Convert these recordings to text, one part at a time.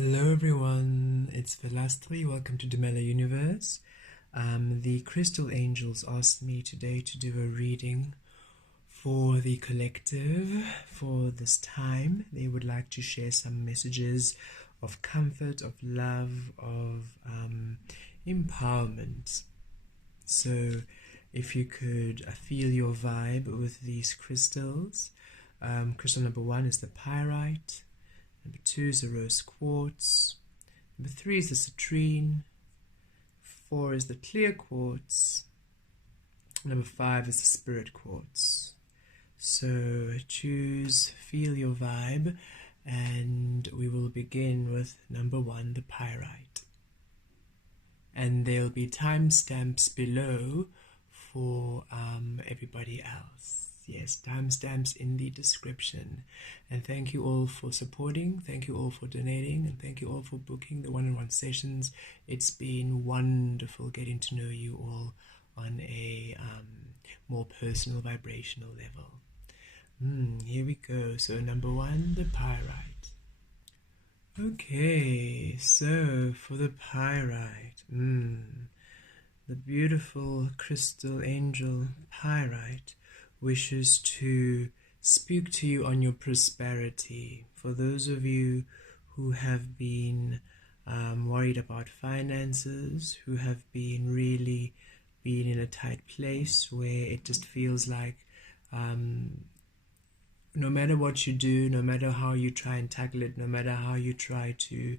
Hello everyone, it's Vel'Astri. Welcome to the Mela Universe. The Crystal Angels asked me today to do a reading for the collective for this time. They would like to share some messages of comfort, of love, of empowerment. So if you could feel your vibe with these crystals. Crystal number 1 is the Pyrite. Number 2 is the rose quartz. Number 3 is the citrine. 4 is the clear quartz. Number 5 is the spirit quartz. So choose, feel your vibe, and we will begin with number 1, the Pyrite. And there'll be timestamps below for everybody else. Yes, timestamps in the description. And thank you all for supporting, thank you all for donating, and thank you all for booking the one-on-one sessions. It's been wonderful getting to know you all on a more personal, vibrational level. Here we go. So number 1, the Pyrite. Okay, so for the Pyrite, the beautiful crystal angel Pyrite wishes to speak to you on your prosperity. For those of you who have been worried about finances, who have been really in a tight place where it just feels like no matter what you do, no matter how you try and tackle it, no matter how you try to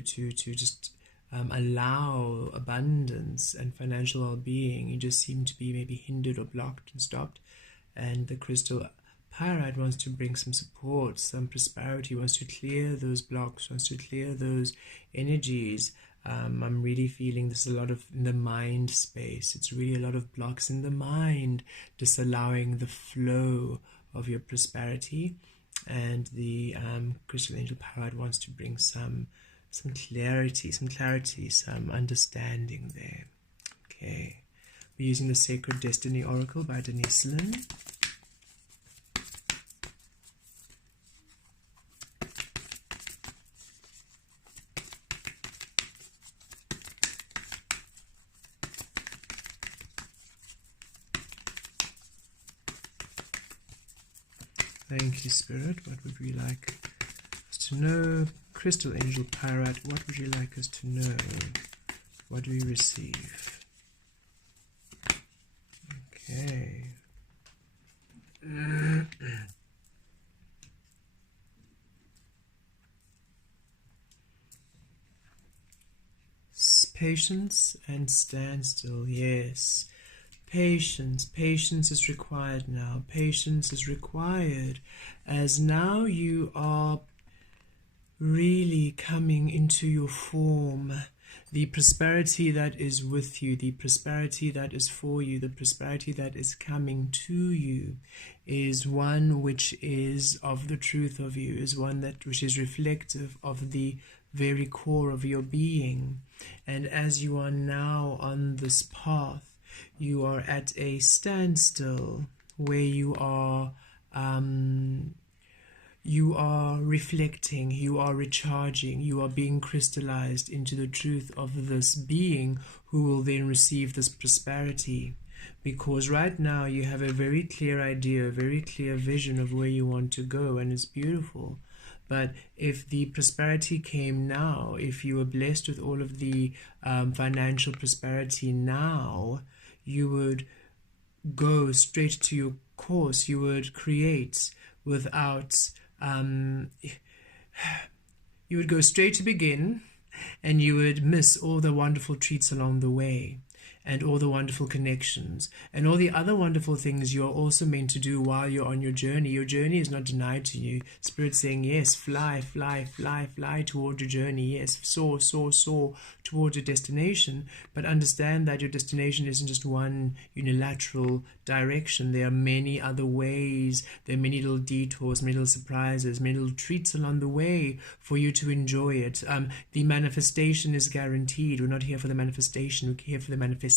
just allow abundance and financial well-being, you just seem to be maybe hindered or blocked and stopped. And the crystal Pyrite wants to bring some support, some prosperity, wants to clear those blocks, wants to clear those energies. I'm really feeling there's a lot of in the mind space. It's really a lot of blocks in the mind, disallowing the flow of your prosperity. And the crystal angel Pyrite wants to bring some clarity, some understanding there. Okay. We're using the Sacred Destiny Oracle by Denise, Linn. Thank you, Spirit. What would we like us to know? Crystal Angel Pyrite, what would you like us to know? What do we receive? Okay. Patience and standstill, yes. Patience is required now. Patience is required as now you are really coming into your form. The prosperity that is with you, the prosperity that is for you, the prosperity that is coming to you is one which is of the truth of you, is one which is reflective of the very core of your being. And as you are now on this path, you are at a standstill where you are reflecting, you are recharging, you are being crystallized into the truth of this being who will then receive this prosperity. Because right now you have a very clear idea, a very clear vision of where you want to go, and it's beautiful. But if the prosperity came now, if you were blessed with all of the financial prosperity now, you would go straight to your course. You would create without you would go straight to begin, and you would miss all the wonderful treats along the way, and all the wonderful connections, and all the other wonderful things you are also meant to do while you're on your journey. Your journey is not denied to you. Spirit saying, yes, fly toward your journey. Yes, soar toward your destination. But understand that your destination isn't just one unilateral direction. There are many other ways. There are many little detours, many little surprises, many little treats along the way for you to enjoy it. The manifestation is guaranteed. We're not here for the manifestation. We're here for the manifestation.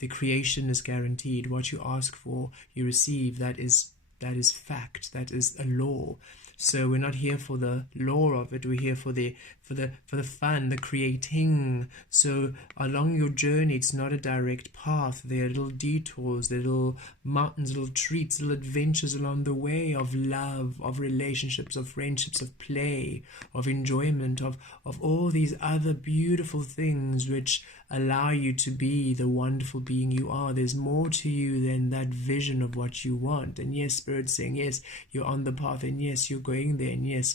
The creation is guaranteed. What you ask for, you receive. That is that is fact, that is a law. So we're not here for the law of it. We're here for the fun, the creating. So along your journey, it's not a direct path. There are little detours, there are little mountains, little treats, little adventures along the way of love, of relationships, of friendships, of play, of enjoyment, of all these other beautiful things which allow you to be the wonderful being you are. There's more to you than that vision of what you want. And yes, Spirit's saying, yes, you're on the path, and yes, you're going there, and yes,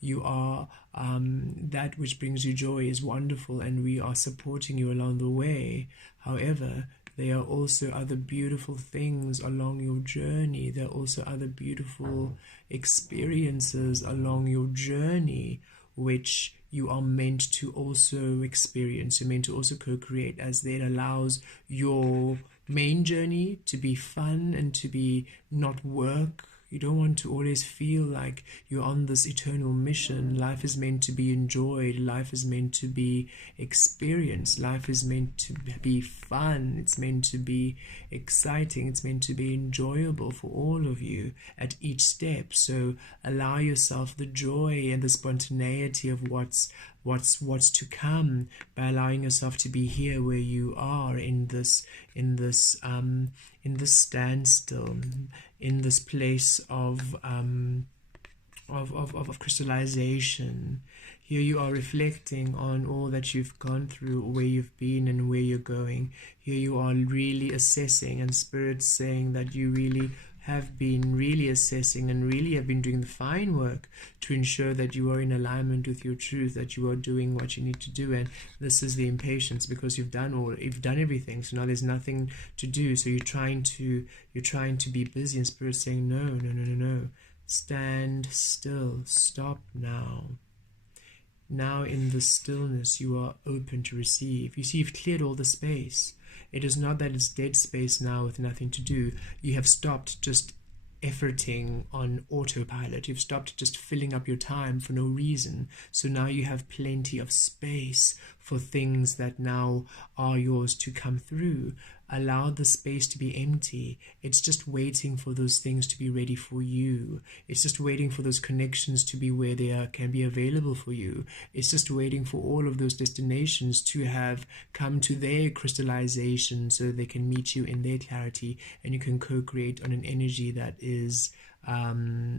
you are, that which brings you joy is wonderful, and we are supporting you along the way. However, there are also other beautiful things along your journey. There are also other beautiful experiences along your journey which you are meant to also experience. You're meant to also co-create, as that allows your main journey to be fun and to be not work. You don't want to always feel like you're on this eternal mission. Life is meant to be enjoyed. Life is meant to be experienced. Life is meant to be fun. It's meant to be exciting. It's meant to be enjoyable for all of you at each step. So allow yourself the joy and the spontaneity of what's to come by allowing yourself to be here where you are in this standstill, in this place of crystallization. Here you are reflecting on all that you've gone through, where you've been and where you're going. Here you are really assessing, and Spirit's saying that you really have been really assessing and really have been doing the fine work to ensure that you are in alignment with your truth, that you are doing what you need to do. And this is the impatience, because you've done everything, so now there's nothing to do. So you're trying to be busy, and Spirit's saying no, stand still, stop now. Now in the stillness you are open to receive. You see, you've cleared all the space. It is not that it's dead space now with nothing to do. You have stopped just efforting on autopilot. You've stopped just filling up your time for no reason. So now you have plenty of space for things that now are yours to come through. Allow the space to be empty. It's just waiting for those things to be ready for you. It's just waiting for those connections to be where they can be available for you. It's just waiting for all of those destinations to have come to their crystallization so they can meet you in their clarity, and you can co-create on an energy that is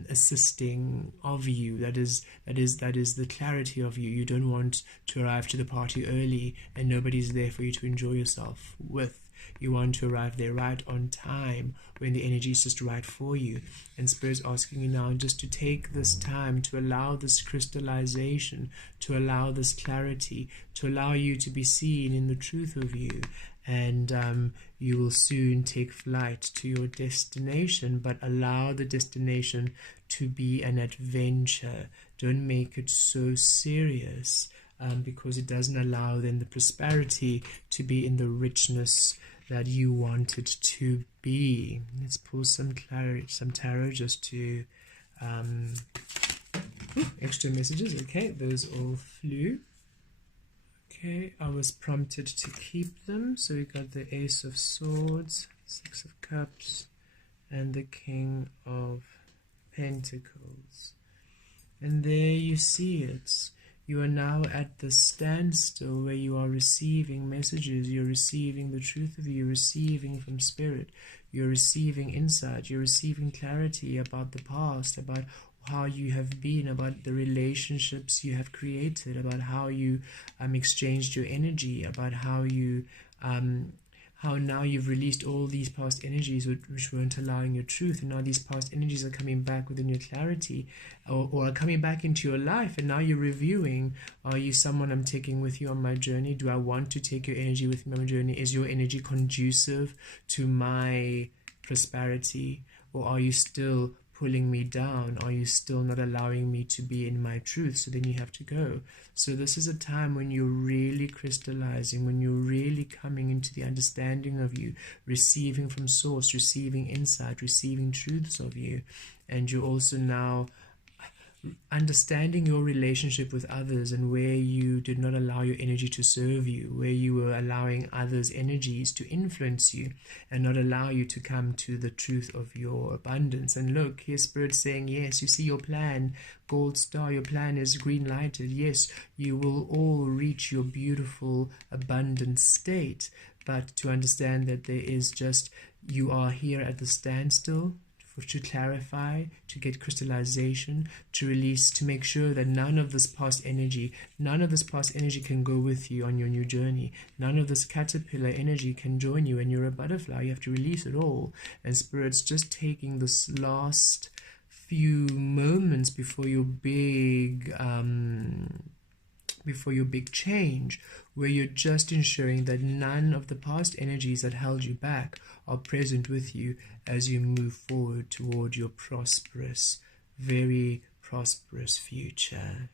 assisting of you, that is the clarity of you. You don't want to arrive to the party early and nobody's there for you to enjoy yourself with. You want to arrive there right on time when the energy is just right for you. And Spirit's asking you now just to take this time to allow this crystallization, to allow this clarity, to allow you to be seen in the truth of you. And you will soon take flight to your destination, but allow the destination to be an adventure. Don't make it so serious, because it doesn't allow then the prosperity to be in the richness that you want it to be. Let's pull some tarot just to extra messages. Okay, those all flew. Okay, I was prompted to keep them. So we got the Ace of Swords, Six of Cups, and the King of Pentacles. And there you see it. You are now at the standstill where you are receiving messages. You're receiving the truth of you. You're receiving from Spirit. You're receiving insight. You're receiving clarity about the past, about how you have been, about the relationships you have created, about how you exchanged your energy, about how you how now you've released all these past energies which weren't allowing your truth, and now these past energies are coming back within your clarity, or are coming back into your life, and now you're reviewing, are you someone I'm taking with you on my journey? Do I want to take your energy with me on my journey? Is your energy conducive to my prosperity, or are you still pulling me down? Are you still not allowing me to be in my truth? So then you have to go. So this is a time when you're really crystallizing, when you're really coming into the understanding of you, receiving from source, receiving insight, receiving truths of you. And you're also now understanding your relationship with others and where you did not allow your energy to serve you, where you were allowing others' energies to influence you and not allow you to come to the truth of your abundance. And look, here's Spirit saying, yes, you see your plan, gold star, your plan is green lighted. Yes, you will all reach your beautiful, abundant state. But to understand that there is just, you are here at the standstill, to clarify, to get crystallization, to release, to make sure that none of this past energy can go with you on your new journey. None of this caterpillar energy can join you when you're a butterfly. You have to release it all. And Spirit's just taking this last few moments before your big change, where you're just ensuring that none of the past energies that held you back are present with you as you move forward toward your prosperous, very prosperous future.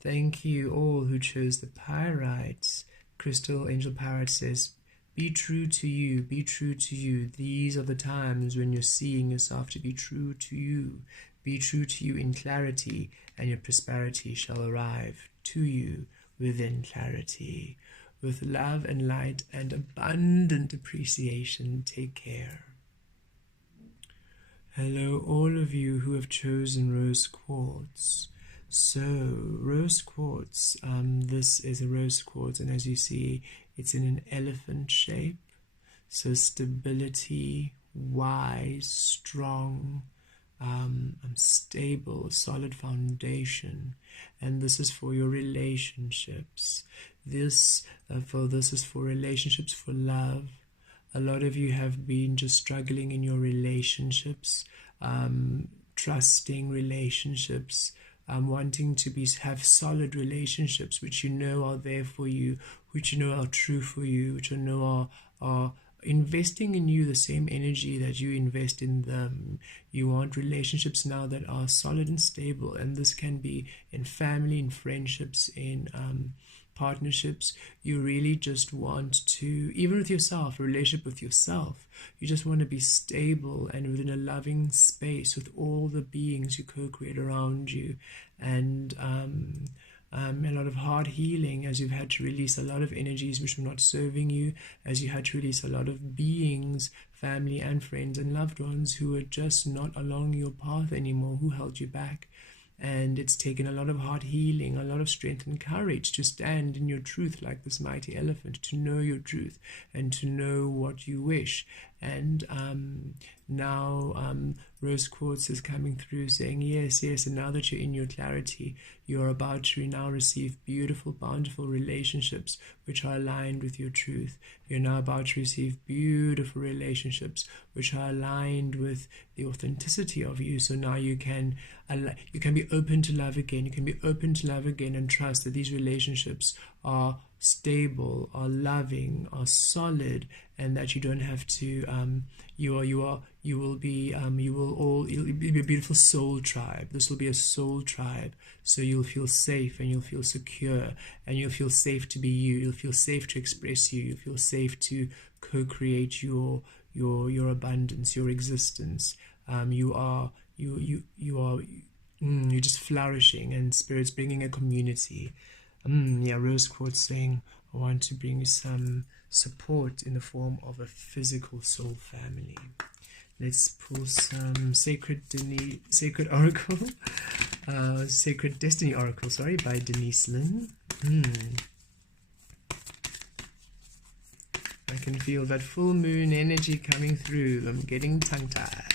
Thank you all who chose the Pyrite. Crystal Angel Pyrite says, be true to you, be true to you. These are the times when you're seeing yourself to be true to you. Be true to you in clarity, and your prosperity shall arrive to you within clarity. With love and light and abundant appreciation, take care. Hello, all of you who have chosen rose quartz. So, rose quartz, this is a rose quartz, and as you see, it's in an elephant shape. So, stability, wise, strong, stable, solid foundation. And this is for your relationships. This is for relationships, for love. A lot of you have been just struggling in your relationships, trusting relationships, wanting to have solid relationships which you know are there for you, which you know are true for you, which you know are investing in you the same energy that you invest in them. You want relationships now that are solid and stable, and this can be in family, in friendships, in partnerships. You really just want to, even with yourself, a relationship with yourself, you just want to be stable and within a loving space with all the beings you co-create around you. And a lot of hard healing, as you've had to release a lot of energies which were not serving you, as you had to release a lot of beings, family and friends and loved ones who were just not along your path anymore, who held you back. And it's taken a lot of hard healing, a lot of strength and courage to stand in your truth like this mighty elephant, to know your truth and to know what you wish. And now Rose Quartz is coming through saying, yes, and now that you're in your clarity, you're about to now receive beautiful, bountiful relationships which are aligned with your truth. You're now about to receive beautiful relationships which are aligned with the authenticity of you. So now you can be open to love again. You can be open to love again and trust that these relationships are stable, are loving, are solid, and that you don't have to you'll be a beautiful soul tribe. This will be a soul tribe, so you'll feel safe and you'll feel secure and you'll feel safe to be you. You'll feel safe to express you. You'll feel safe to co-create your abundance, your existence. You're just flourishing, and Spirit's bringing a community. Rose Quartz saying, I want to bring you some support in the form of a physical soul family. Let's pull some Sacred Oracle, Sacred Destiny Oracle, by Denise Linn. I can feel that full moon energy coming through. I'm getting tongue-tied.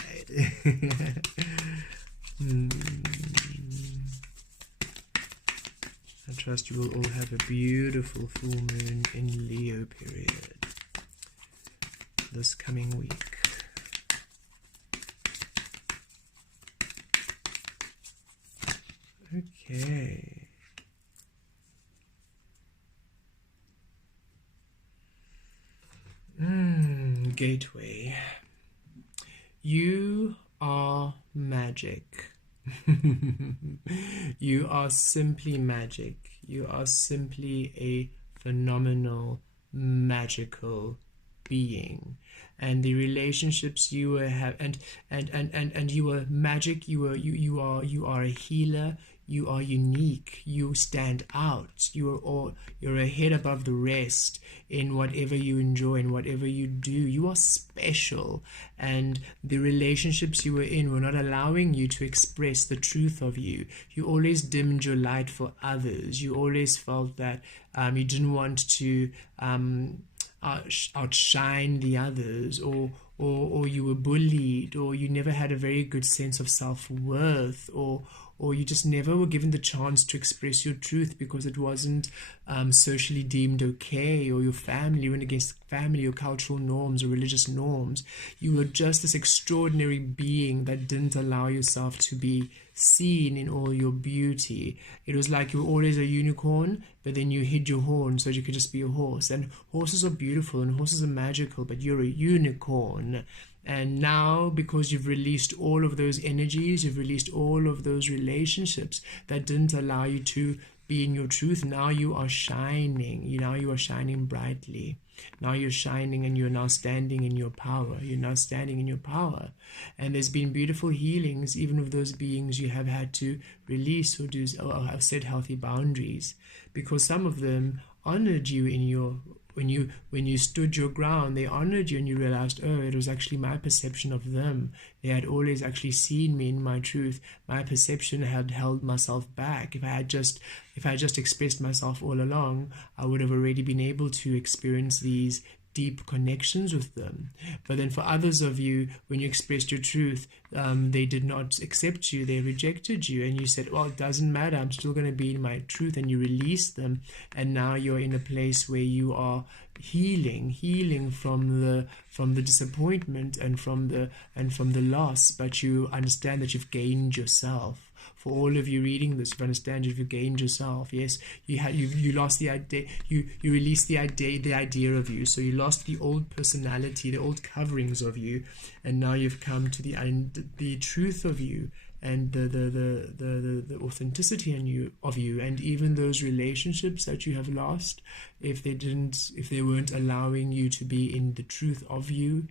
I trust you will all have a beautiful full moon in Leo period this coming week. Okay. Gateway. You are magic. You are simply magic. You are simply a phenomenal, magical being. and the relationships you were and you were magic. You are a healer. You are unique. You stand out. You're a head above the rest in whatever you enjoy and whatever you do. You are special, and the relationships you were in were not allowing you to express the truth of you. You always dimmed your light for others. You always felt that you didn't want to outshine the others, or you were bullied, or you never had a very good sense of self-worth, or you just never were given the chance to express your truth because it wasn't socially deemed okay, or your family went against family or cultural norms or religious norms. You were just this extraordinary being that didn't allow yourself to be seen in all your beauty. It was like you were always a unicorn, but then you hid your horn so that you could just be a horse. And horses are beautiful and horses are magical, but you're a unicorn. And now, because you've released all of those energies, you've released all of those relationships that didn't allow you to be in your truth, now you are shining. Now you are shining brightly. Now you're shining, and you're now standing in your power. You're now standing in your power. And there's been beautiful healings, even with those beings you have had to release or have set healthy boundaries, because some of them honored you in your when you stood your ground. They honored you, and you realized, oh, it was actually my perception of them. They had always actually seen me in my truth. My perception had held myself back. If I had just expressed myself all along, I would have already been able to experience these deep connections with them. But then for others of you, when you expressed your truth, they did not accept you, they rejected you, and you said, well, it doesn't matter, I'm still going to be in my truth, and you released them, and now you're in a place where you are healing from the disappointment and from the loss, but you understand that you've gained yourself. For all of you reading this, you understand you've gained yourself. Yes, you lost the idea. You released the idea of you. So you lost the old personality, the old coverings of you, and now you've come to the truth of you, and the authenticity of you. And even those relationships that you have lost, if they weren't allowing you to be in the truth of you,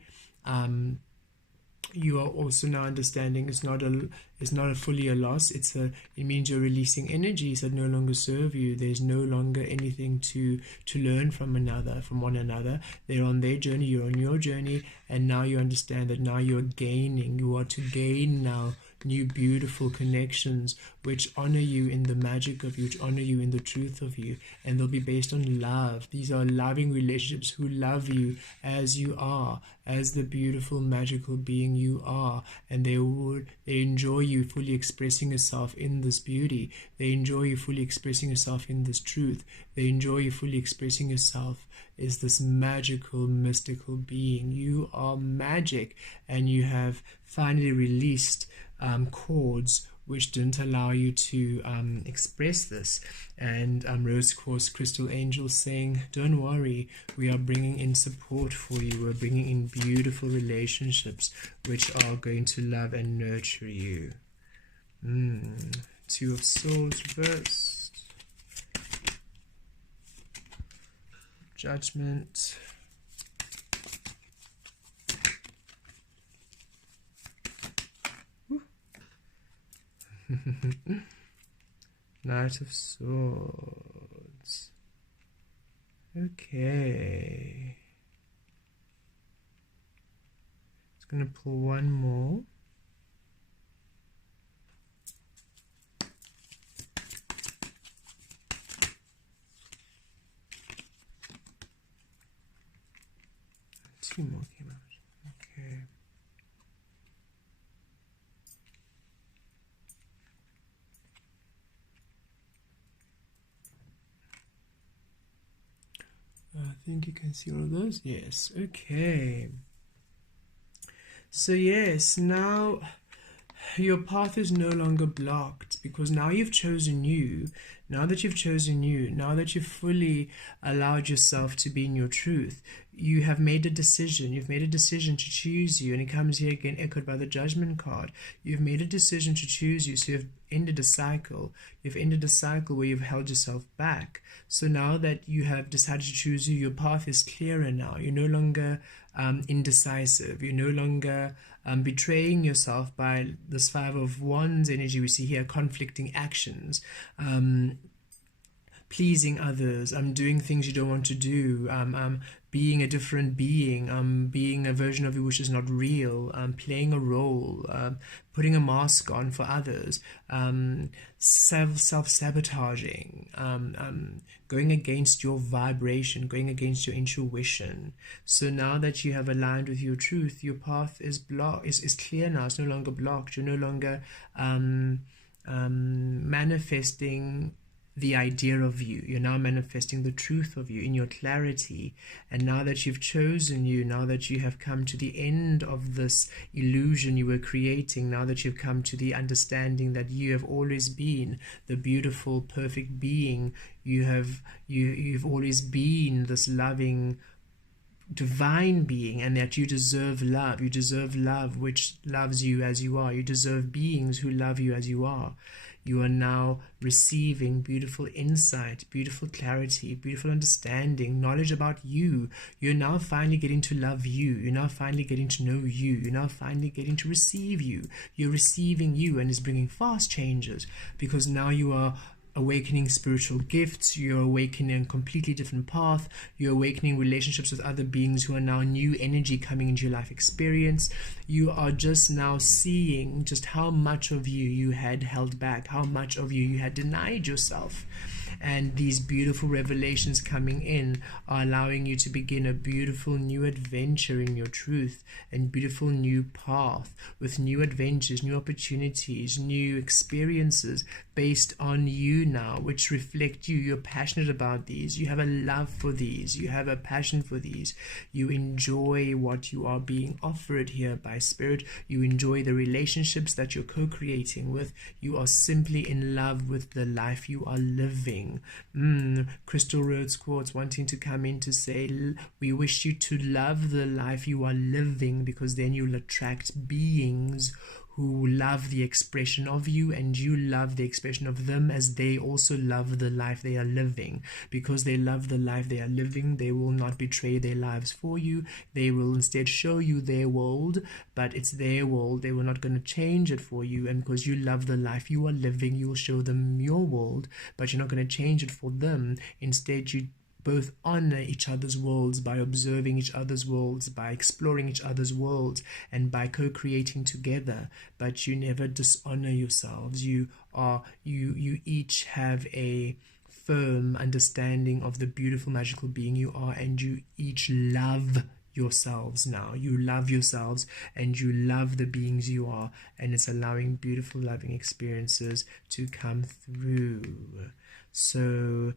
you are also now understanding it's not fully a loss. It means you're releasing energies that no longer serve you. There's no longer anything to learn from one another. They're on their journey, you're on your journey, and now you understand that now you're gaining. You are to gain now new beautiful connections which honor you in the magic of you, which honor you in the truth of you, and they'll be based on love. These are loving relationships who love you as you are, as the beautiful magical being you are, and they enjoy you fully expressing yourself in this beauty. They enjoy you fully expressing yourself in this truth. They enjoy you fully expressing yourself as this magical, mystical being. You are magic, and you have finally released cords which didn't allow you to express this. And Rose Quartz Crystal Angel saying, don't worry, we are bringing in support for you. We're bringing in beautiful relationships which are going to love and nurture you. Two of Swords reversed. Judgment. Knight of Swords. Okay. Just going to pull one more. Two more came out. Okay. I think you can see all of those. Yes. Okay. So yes, now your path is no longer blocked, because now you've chosen you. Now that you've chosen you, now that you've fully allowed yourself to be in your truth, you have made a decision. You've made a decision to choose you, and it comes here again echoed by the judgment card. You've made a decision to choose you, so you've ended a cycle. You've ended a cycle where you've held yourself back. So now that you have decided to choose you, your path is clearer now. You're no longer indecisive. You're no longer betraying yourself by this Five of Wands energy we see here, conflicting actions, pleasing others, doing things you don't want to do, being a different being, being a version of you which is not real, playing a role, putting a mask on for others, self-sabotaging, going against your vibration, going against your intuition. So now that you have aligned with your truth, your path is clear now. It's no longer blocked. You're no longer manifesting the idea of you. You're now manifesting the truth of you in your clarity. And now that you've chosen you, now that you have come to the end of this illusion you were creating, now that you've come to the understanding that you have always been the beautiful, perfect being, you've always been this loving, divine being, and that you deserve love. You deserve love which loves you as you are. You deserve beings who love you as you are. You are now receiving beautiful insight, beautiful clarity, beautiful understanding, knowledge about you. You're now finally getting to love you. You're now finally getting to know you. You're now finally getting to receive you. You're receiving you, and it's bringing fast changes, because now you are awakening spiritual gifts. You're awakening a completely different path. You're awakening relationships with other beings who are now new energy coming into your life experience. You are just now seeing just how much of you had held back, how much of you had denied yourself. And these beautiful revelations coming in are allowing you to begin a beautiful new adventure in your truth, and beautiful new path with new adventures, new opportunities, new experiences based on you now, which reflect you. You're passionate about these. You have a love for these. You have a passion for these. You enjoy what you are being offered here by Spirit. You enjoy the relationships that you're co-creating with. You are simply in love with the life you are living. Crystal Rose Quartz wanting to come in to say, we wish you to love the life you are living, because then you'll attract beings who love the expression of you, and you love the expression of them as they also love the life they are living. Because they love the life they are living, they will not betray their lives for you. They will instead show you their world, but it's their world. They were not going to change it for you. And because you love the life you are living, you will show them your world, but you're not going to change it for them. Instead, you both honor each other's worlds by observing each other's worlds, by exploring each other's worlds, and by co-creating together. But you never dishonor yourselves. You each have a firm understanding of the beautiful magical being you are, and you each love yourselves now. You love yourselves, and you love the beings you are, and it's allowing beautiful loving experiences to come through. So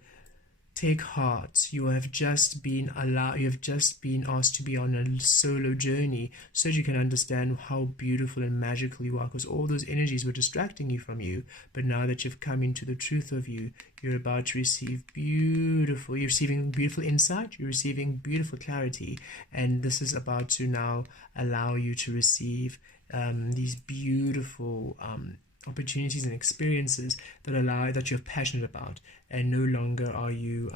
take heart. You have just been asked to be on a solo journey, so that you can understand how beautiful and magical you are, because all those energies were distracting you from you. But now that you've come into the truth of you, you're about to receive you're receiving beautiful insight, you're receiving beautiful clarity, and this is about to now allow you to receive these beautiful opportunities and experiences that you're passionate about. And no longer are you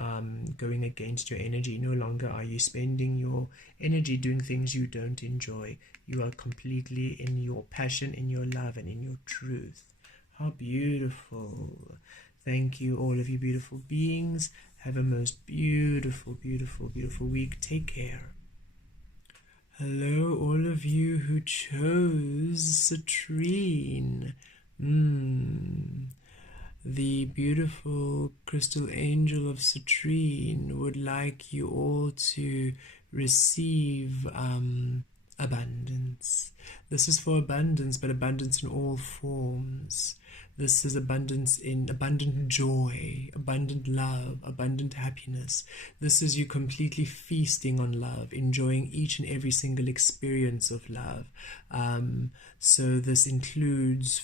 going against your energy. No longer are you spending your energy doing things you don't enjoy. You are completely in your passion, in your love, and in your truth. How beautiful. Thank you, all of you beautiful beings. Have a most beautiful, beautiful, beautiful week. Take care. Hello, all of you who chose Citrine. The beautiful crystal angel of Citrine would like you all to receive abundance. This is for abundance, but abundance in all forms. This is abundance in abundant joy, abundant love, abundant happiness. This is you completely feasting on love, enjoying each and every single experience of love. So this includes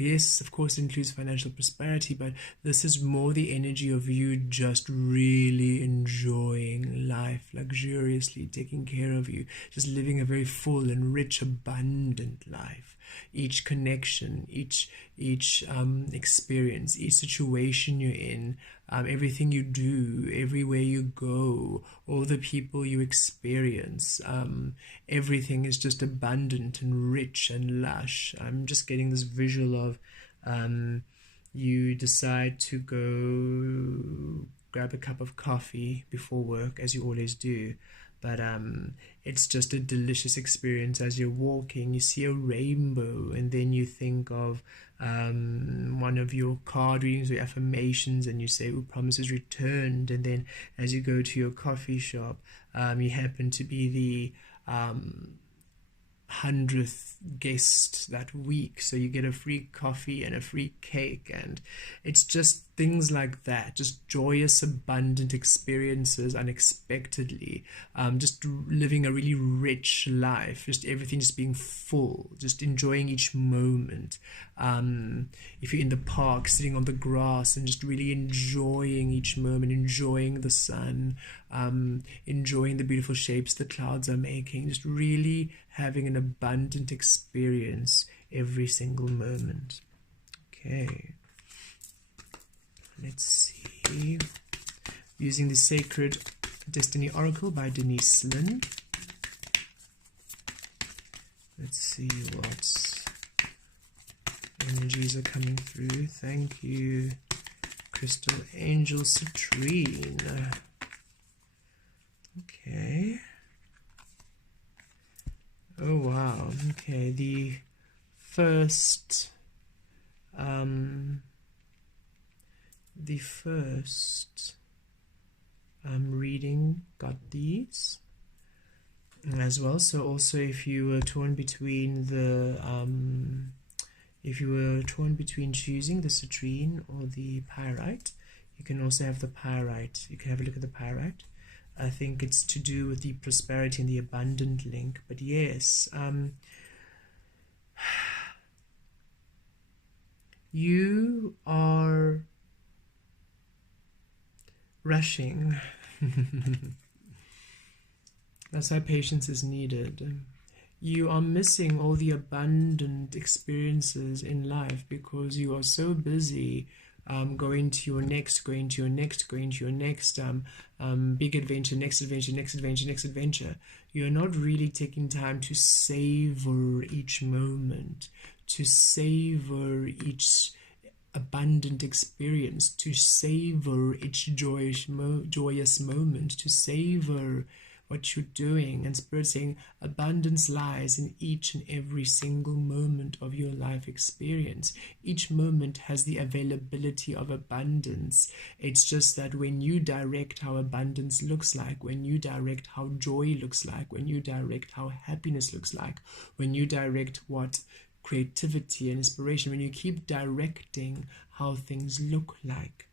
yes, of course, it includes financial prosperity, but this is more the energy of you just really enjoying life luxuriously, taking care of you, just living a very full and rich, abundant life. Each connection, each experience, each situation you're in, everything you do, everywhere you go, all the people you experience, everything is just abundant and rich and lush. I'm just getting this visual of you decide to go grab a cup of coffee before work, as you always do, but it's just a delicious experience. As you're walking, you see a rainbow, and then you think of one of your card readings or affirmations, and you say, "Ooh, promises returned." And then as you go to your coffee shop, you happen to be the 100th guest that week, so you get a free coffee and a free cake, and it's just things like that, just joyous, abundant experiences unexpectedly, just living a really rich life, just everything just being full, just enjoying each moment. If you're in the park, sitting on the grass and just really enjoying each moment, enjoying the sun, enjoying the beautiful shapes the clouds are making, just really having an abundant experience every single moment. Okay, let's see. Using the Sacred Destiny Oracle by Denise, Linn. Let's see what energies are coming through. Thank you, Crystal Angel Citrine. Okay. Oh wow. Okay, the first reading got these as well. So also, if you were torn between choosing the citrine or the pyrite, you can also have the pyrite. You can have a look at the pyrite. I think it's to do with the prosperity and the abundant link. But yes, you are rushing. That's why patience is needed. You are missing all the abundant experiences in life because you are so busy going to your next big adventure, next adventure. You're not really taking time to savor each moment, to savor each abundant experience, to savor each joyous moment, to savor what you're doing. And Spirit saying abundance lies in each and every single moment of your life experience. Each moment has the availability of abundance. It's just that when you direct how abundance looks like, when you direct how joy looks like, when you direct how happiness looks like, when you direct what creativity and inspiration, when you keep directing how things look like,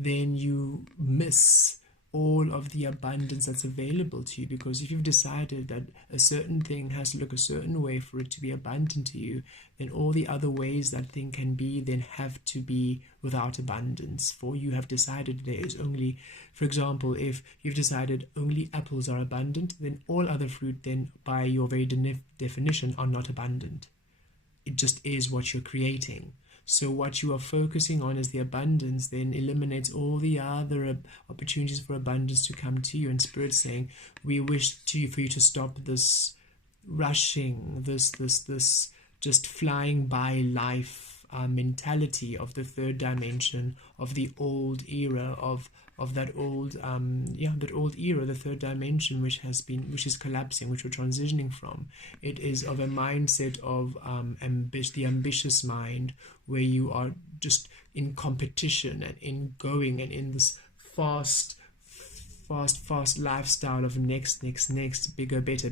then you miss all of the abundance that's available to you. Because if you've decided that a certain thing has to look a certain way for it to be abundant to you, then all the other ways that thing can be then have to be without abundance. For you have decided there is only, for example, if you've decided only apples are abundant, then all other fruit then by your very definition are not abundant. It just is what you're creating. So what you are focusing on is the abundance, then eliminates all the other opportunities for abundance to come to you. And Spirit saying, we wish for you to stop this rushing, this just flying by life mentality of the third dimension, of the old era, of that old era, the third dimension, which is collapsing, which we're transitioning from. It is of a mindset of the ambitious mind, where you are just in competition and in going and in this fast lifestyle of next, bigger, better,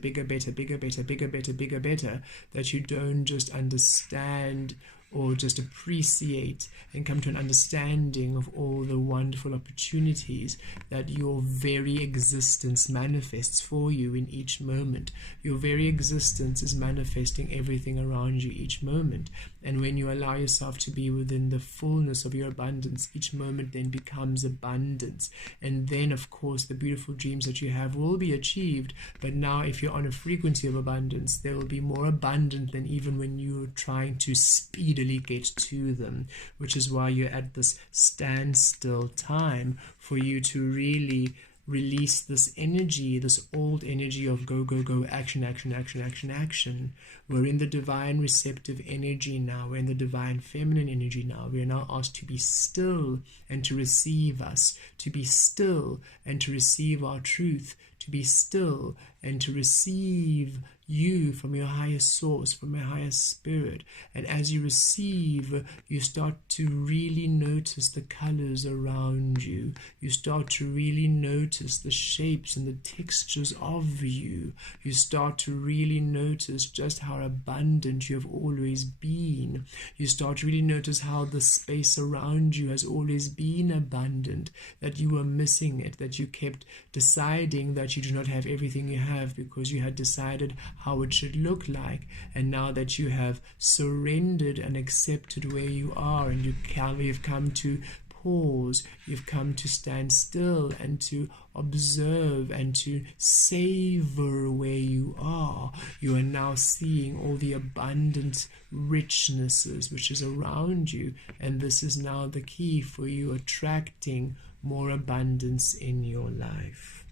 that you don't just understand or just appreciate and come to an understanding of all the wonderful opportunities that your very existence manifests for you in each moment. Your very existence is manifesting everything around you each moment. And when you allow yourself to be within the fullness of your abundance, each moment then becomes abundance. And then, of course, the beautiful dreams that you have will be achieved. But now, if you're on a frequency of abundance, they will be more abundant than even when you're trying to speedily get to them, which is why you're at this standstill time for you to really release this energy, this old energy of go, go, go, action, action, action, action, action. We're in the divine receptive energy now. We're in the divine feminine energy now. We are now asked to be still and to receive us, to be still and to receive our truth, to be still and to receive you from your highest source, from your highest spirit. And as you receive, you start to really notice the colors around you. You start to really notice the shapes and the textures of you. You start to really notice just how abundant you have always been. You start to really notice how the space around you has always been abundant, that you were missing it, that you kept deciding that you do not have everything you have because you had decided how it should look like. And now that you have surrendered and accepted where you are, and you've come to pause, you've come to stand still and to observe and to savor where you are, you are now seeing all the abundant richnesses which is around you. And this is now the key for you attracting more abundance in your life.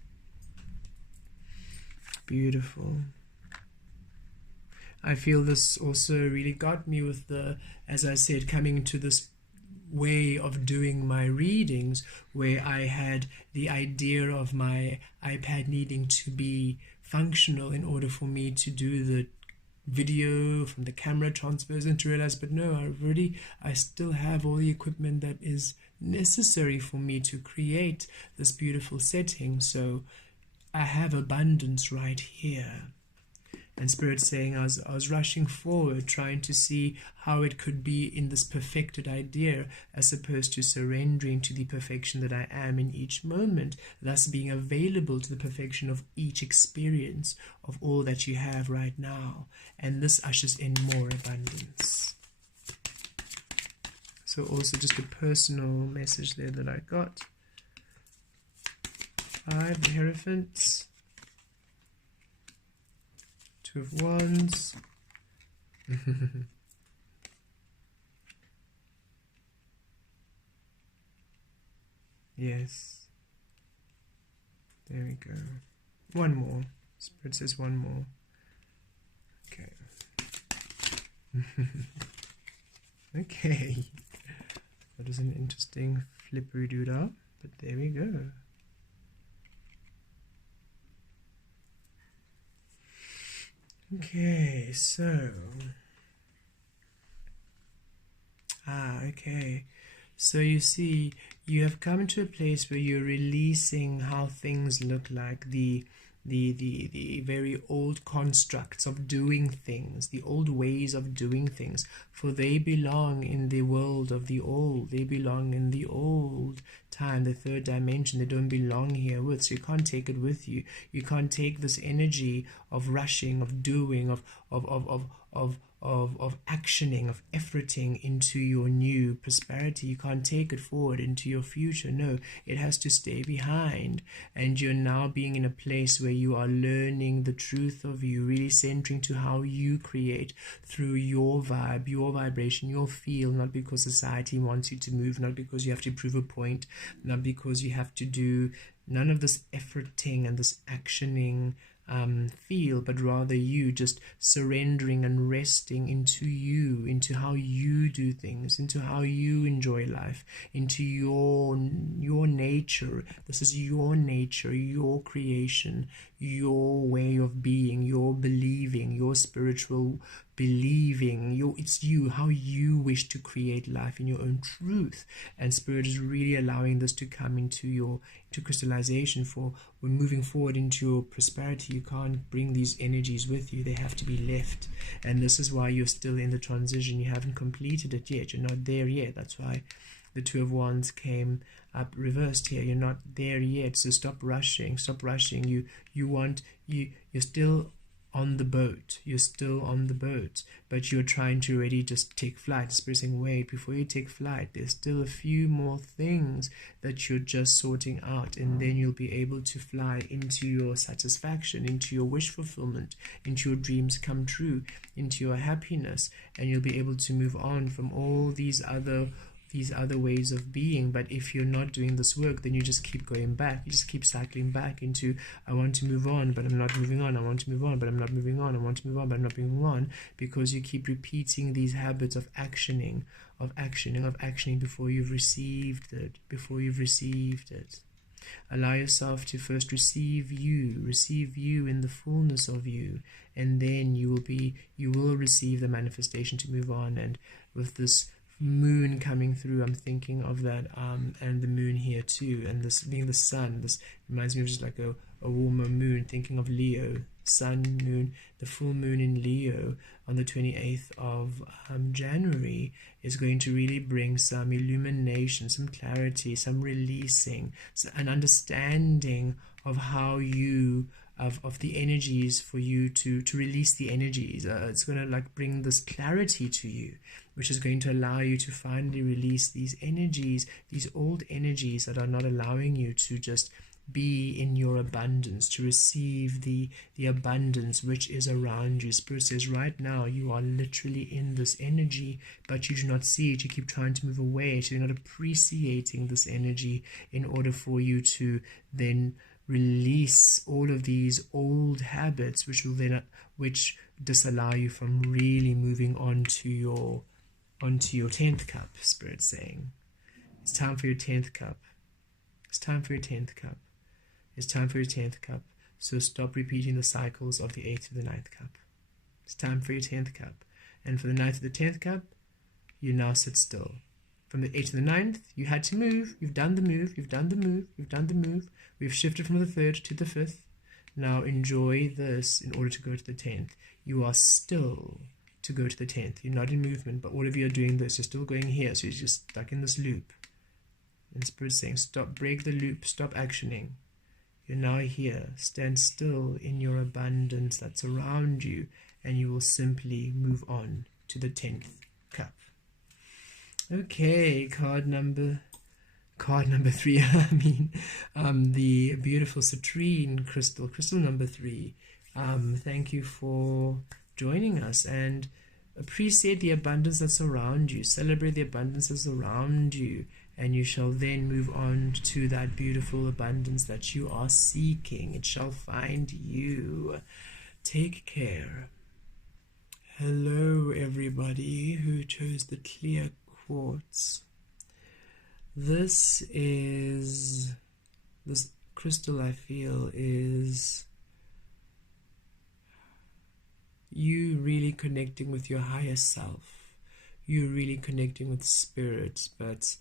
Beautiful. I feel this also really got me with the, as I said, coming to this way of doing my readings where I had the idea of my iPad needing to be functional in order for me to do the video from the camera transfers, and to realize, but no, I still have all the equipment that is necessary for me to create this beautiful setting. So I have abundance right here. And Spirit's saying I was rushing forward, trying to see how it could be in this perfected idea, as opposed to surrendering to the perfection that I am in each moment, thus being available to the perfection of each experience of all that you have right now. And this ushers in more abundance. So also just a personal message there that I got. 5 the Hierophants. 2 of Wands. Yes. There we go. One more. Spirit says one more. Okay. Okay. That is an interesting flippery doodah, but there we go. Okay, so okay, so you see, you have come to a place where you're releasing how things look like, the very old constructs of doing things, the old ways of doing things, for they belong in the world of the old. They belong in the old time, the third dimension. They don't belong here with, so you can't take it with you. You can't take this energy of rushing, of doing, of actioning, of efforting into your new prosperity. You can't take it forward into your future. No, it has to stay behind. And you're now being in a place where you are learning the truth of you, really centering to how you create through your vibe, your vibration, your feel, not because society wants you to move, not because you have to prove a point, not because you have to do none of this efforting and this actioning feel, but rather you just surrendering and resting into you, into how you do things, into how you enjoy life, into your nature. This is your nature, your creation, your way of being, your believing, your spiritual believing, it's you, how you wish to create life in your own truth. And Spirit is really allowing this to come into crystallization. For when moving forward into your prosperity, you can't bring these energies with you, they have to be left. And this is why you're still in the transition. You haven't completed it yet, you're not there yet. That's why the Two of Wands came up reversed here. You're not there yet, so stop rushing. You're still on the boat. You're still on the boat, but you're trying to already just take flight. Spirit saying, wait, before you take flight, there's still a few more things that you're just sorting out, and then you'll be able to fly into your satisfaction, into your wish fulfillment, into your dreams come true, into your happiness, and you'll be able to move on from all these other ways of being. But if you're not doing this work, then you just keep going back. You just keep cycling back into, I want to move on, but I'm not moving on. I want to move on, but I'm not moving on. I want to move on, but I'm not moving on, because you keep repeating these habits of actioning before you've received it. Allow yourself to first receive you in the fullness of you, and then you will receive the manifestation to move on. And with this moon coming through, I'm thinking of that, and the moon here too, and this being the sun, this reminds me of just like a warmer moon, thinking of Leo, sun, moon. The full moon in Leo on the 28th of January is going to really bring some illumination, some clarity, some releasing, an understanding of how you of the energies, for you to release the energies. It's going to like bring this clarity to you, which is going to allow you to finally release these energies, these old energies that are not allowing you to just be in your abundance, to receive the abundance which is around you. Spirit says right now you are literally in this energy, but you do not see it. You keep trying to move away, so you're not appreciating this energy in order for you to then release all of these old habits, which disallow you from really moving on to your 10th cup. Spirit saying it's time for your 10th cup. It's time for your 10th cup. It's time for your 10th cup. So stop repeating the cycles of the 8th to the 9th cup. It's time for your 10th cup. And for the 9th to the 10th cup, you now sit still. From the 8th to the 9th, you had to move. You've done the move. You've done the move. You've done the move. We've shifted from the 3rd to the 5th. Now enjoy this in order to go to the 10th. You are still to go to the 10th. You're not in movement, but all of you are doing this. You're still going here, so you're just stuck in this loop. And Spirit's saying, stop, break the loop, stop actioning. You're now here. Stand still in your abundance that's around you, and you will simply move on to the 10th cup. Okay, card number 3, the beautiful citrine crystal number 3. Thank you for joining us, and appreciate the abundance that's around you. Celebrate the abundance that's around you, and you shall then move on to that beautiful abundance that you are seeking. It shall find you. Take care. Hello, everybody who chose the clear quartz. This crystal, I feel, is you really connecting with your higher self. You're really connecting with spirit, but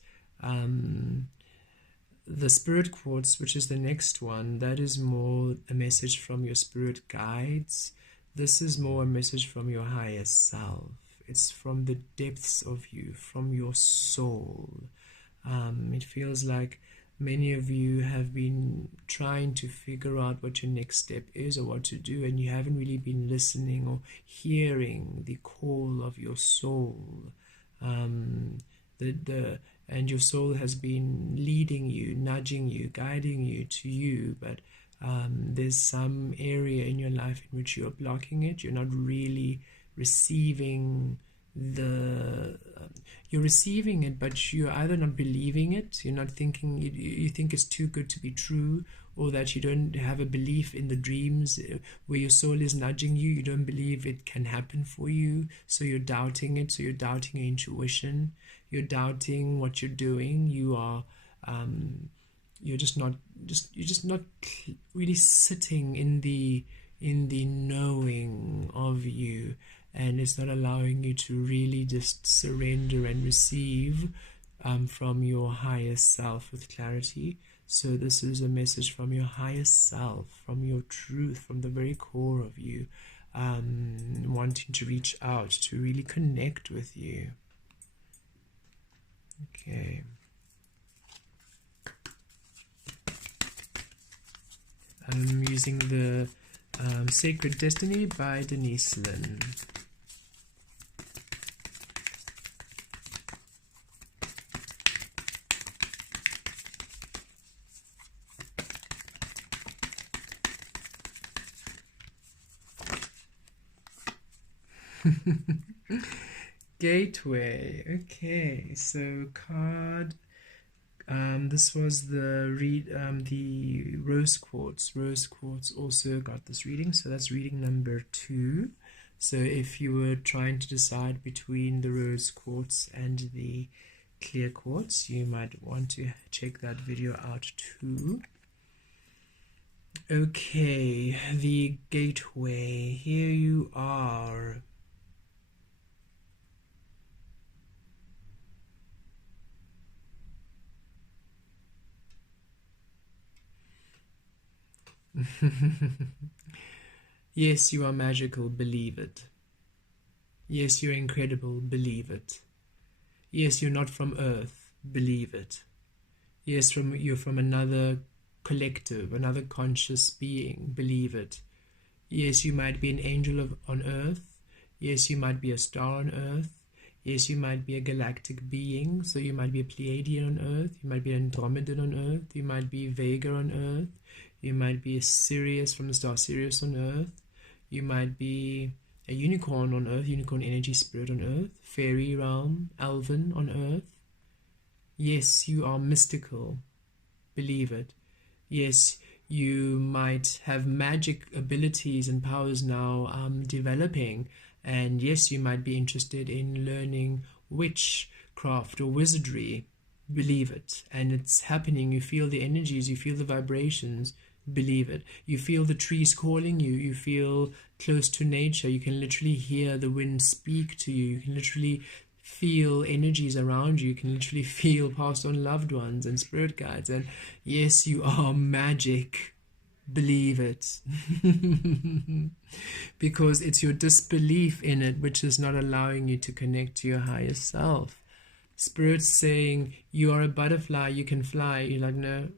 the spirit quartz, which is the next one, that is more a message from your spirit guides. This is more a message from your higher self. It's from the depths of you, from your soul. It feels like many of you have been trying to figure out what your next step is or what to do, and you haven't really been listening or hearing the call of your soul. And your soul has been leading you, nudging you, guiding you to you, but there's some area in your life in which you're blocking it. You're not really receiving you're receiving it, but you're either not believing it, you're not thinking, you think it's too good to be true, or that you don't have a belief in the dreams where your soul is nudging you. You don't believe it can happen for you, so you're doubting it. So you're doubting your intuition, you're doubting what you're doing. You are you're just not really sitting in the knowing of you, and it's not allowing you to really just surrender and receive from your higher self with clarity. So this is a message from your higher self, from your truth, from the very core of you, wanting to reach out, to really connect with you. Okay. I'm using the Sacred Destiny by Denise Linn. Gateway. Okay, so card. This was the rose quartz. Rose quartz also got this reading, so that's reading number 2. So if you were trying to decide between the rose quartz and the clear quartz, you might want to check that video out too. Okay, the gateway. Here you are. Yes, you are magical, believe it. Yes, you're incredible, believe it. Yes, you're not from Earth, believe it. Yes, you're from another collective, another conscious being, believe it. Yes, you might be an angel on Earth. Yes, you might be a star on Earth. Yes, you might be a galactic being, so you might be a Pleiadian on Earth. You might be an Andromedan on Earth. You might be Vega on Earth. You might be a Sirius from the star Sirius on Earth. You might be a unicorn on Earth, unicorn energy spirit on Earth, fairy realm, elven on Earth. Yes, you are mystical. Believe it. Yes, you might have magic abilities and powers now developing. And yes, you might be interested in learning witchcraft or wizardry. Believe it. And it's happening. You feel the energies, you feel the vibrations. Believe it. You feel the trees calling you. You feel close to nature. You can literally hear the wind speak to you. You can literally feel energies around you. You can literally feel passed on loved ones and spirit guides. And yes, you are magic. Believe it. Because it's your disbelief in it which is not allowing you to connect to your higher self. Spirit's saying, you are a butterfly, you can fly. You're like, no.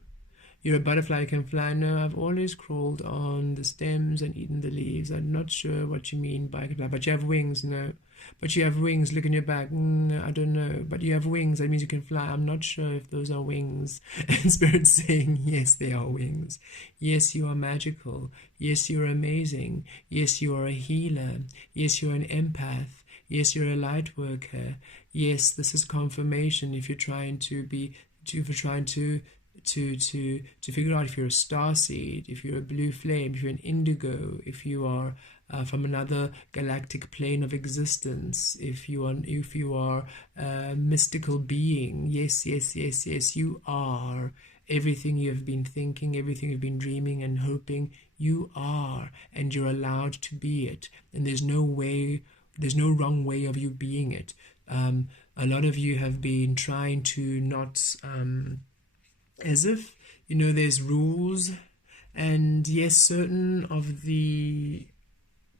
You're a butterfly, you can fly. No, I've always crawled on the stems and eaten the leaves. I'm not sure what you mean by fly. But you have wings. No. But you have wings. Look in your back. No, I don't know. But you have wings. That means you can fly. I'm not sure if those are wings. And Spirit's saying, yes, they are wings. Yes, you are magical. Yes, you're amazing. Yes, you are a healer. Yes, you're an empath. Yes, you're a light worker. Yes, this is confirmation. If you're trying to figure out if you're a starseed, if you're a blue flame, if you're an indigo, if you are from another galactic plane of existence, if you are a mystical being, yes, you are everything you have been thinking, everything you've been dreaming and hoping. You are, and you're allowed to be it. And there's no wrong way of you being it. A lot of you have been trying to not as if, there's rules, and yes, certain of the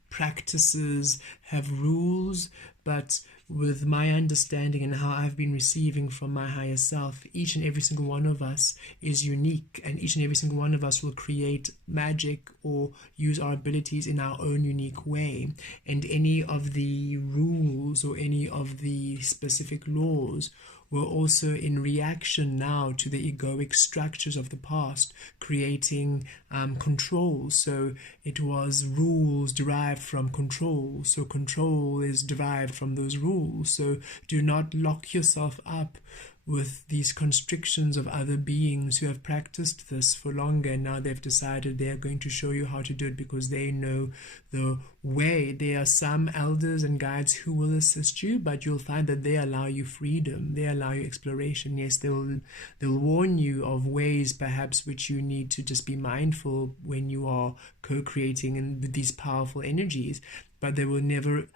practices have rules, but with my understanding and how I've been receiving from my higher self, each and every single one of us is unique, and each and every single one of us will create magic or use our abilities in our own unique way. And any of the rules or any of the specific laws were also in reaction now to the egoic structures of the past, creating control. So it was rules derived from control. So control is derived from those rules. So do not lock yourself up with these constrictions of other beings who have practiced this for longer, and now they've decided they are going to show you how to do it because they know the way. There are some elders and guides who will assist you, but you'll find that they allow you freedom, they allow you exploration. Yes, they'll warn you of ways perhaps which you need to just be mindful when you are co-creating with these powerful energies, but they will never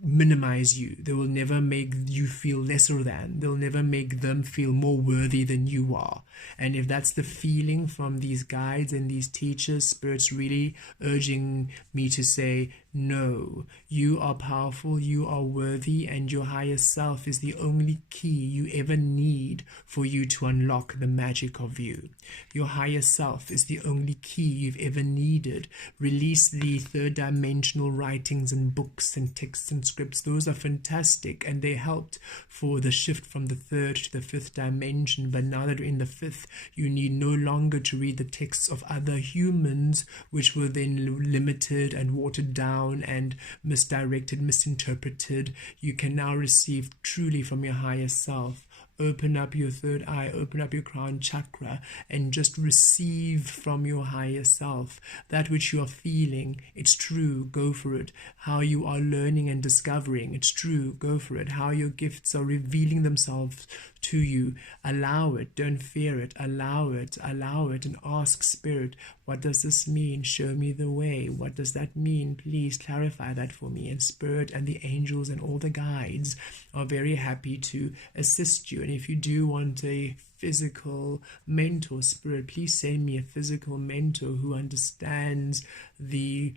minimize you. They will never make you feel lesser than. They'll never make them feel more worthy than you are. And if that's the feeling from these guides and these teachers, Spirit's really urging me to say, no, you are powerful, you are worthy, and your higher self is the only key you ever need for you to unlock the magic of you. Your higher self is the only key you've ever needed. Release the third dimensional writings and books and texts and scripts. Those are fantastic, and they helped for the shift from the third to the fifth dimension. But now that you're in the fifth, you need no longer to read the texts of other humans, which were then limited and watered down and misdirected, misinterpreted. You can now receive truly from your higher self. Open up your third eye, open up your crown chakra, and just receive from your higher self. That which you are feeling, it's true, go for it. How you are learning and discovering, it's true, go for it. How your gifts are revealing themselves to you, allow it, don't fear it, allow it, and ask Spirit, what does this mean? Show me the way. What does that mean? Please clarify that for me. And Spirit and the angels and all the guides are very happy to assist you. And if you do want a physical mentor, Spirit, please send me a physical mentor who understands the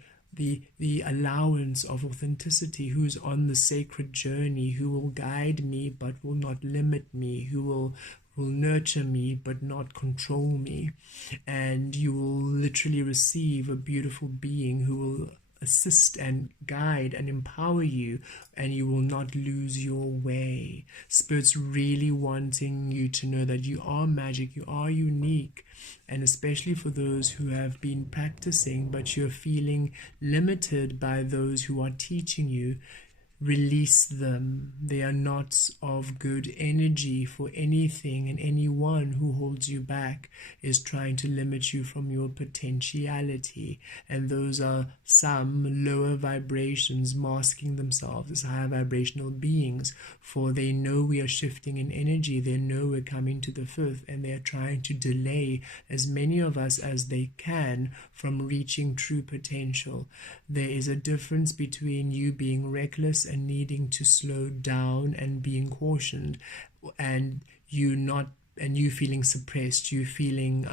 allowance of authenticity, who's on the sacred journey, who will guide me but will not limit me, who will nurture me but not control me. And you will literally receive a beautiful being who will assist and guide and empower you, and you will not lose your way. Spirit's really wanting you to know that you are magic, you are unique. And especially for those who have been practicing but you're feeling limited by those who are teaching you, release them. They are not of good energy for anything, and anyone who holds you back is trying to limit you from your potentiality. And those are some lower vibrations masking themselves as higher vibrational beings, for they know we are shifting in energy, they know we're coming to the fifth, and they are trying to delay as many of us as they can from reaching true potential. There is a difference between you being reckless and needing to slow down and being cautioned, and you feeling suppressed, you feeling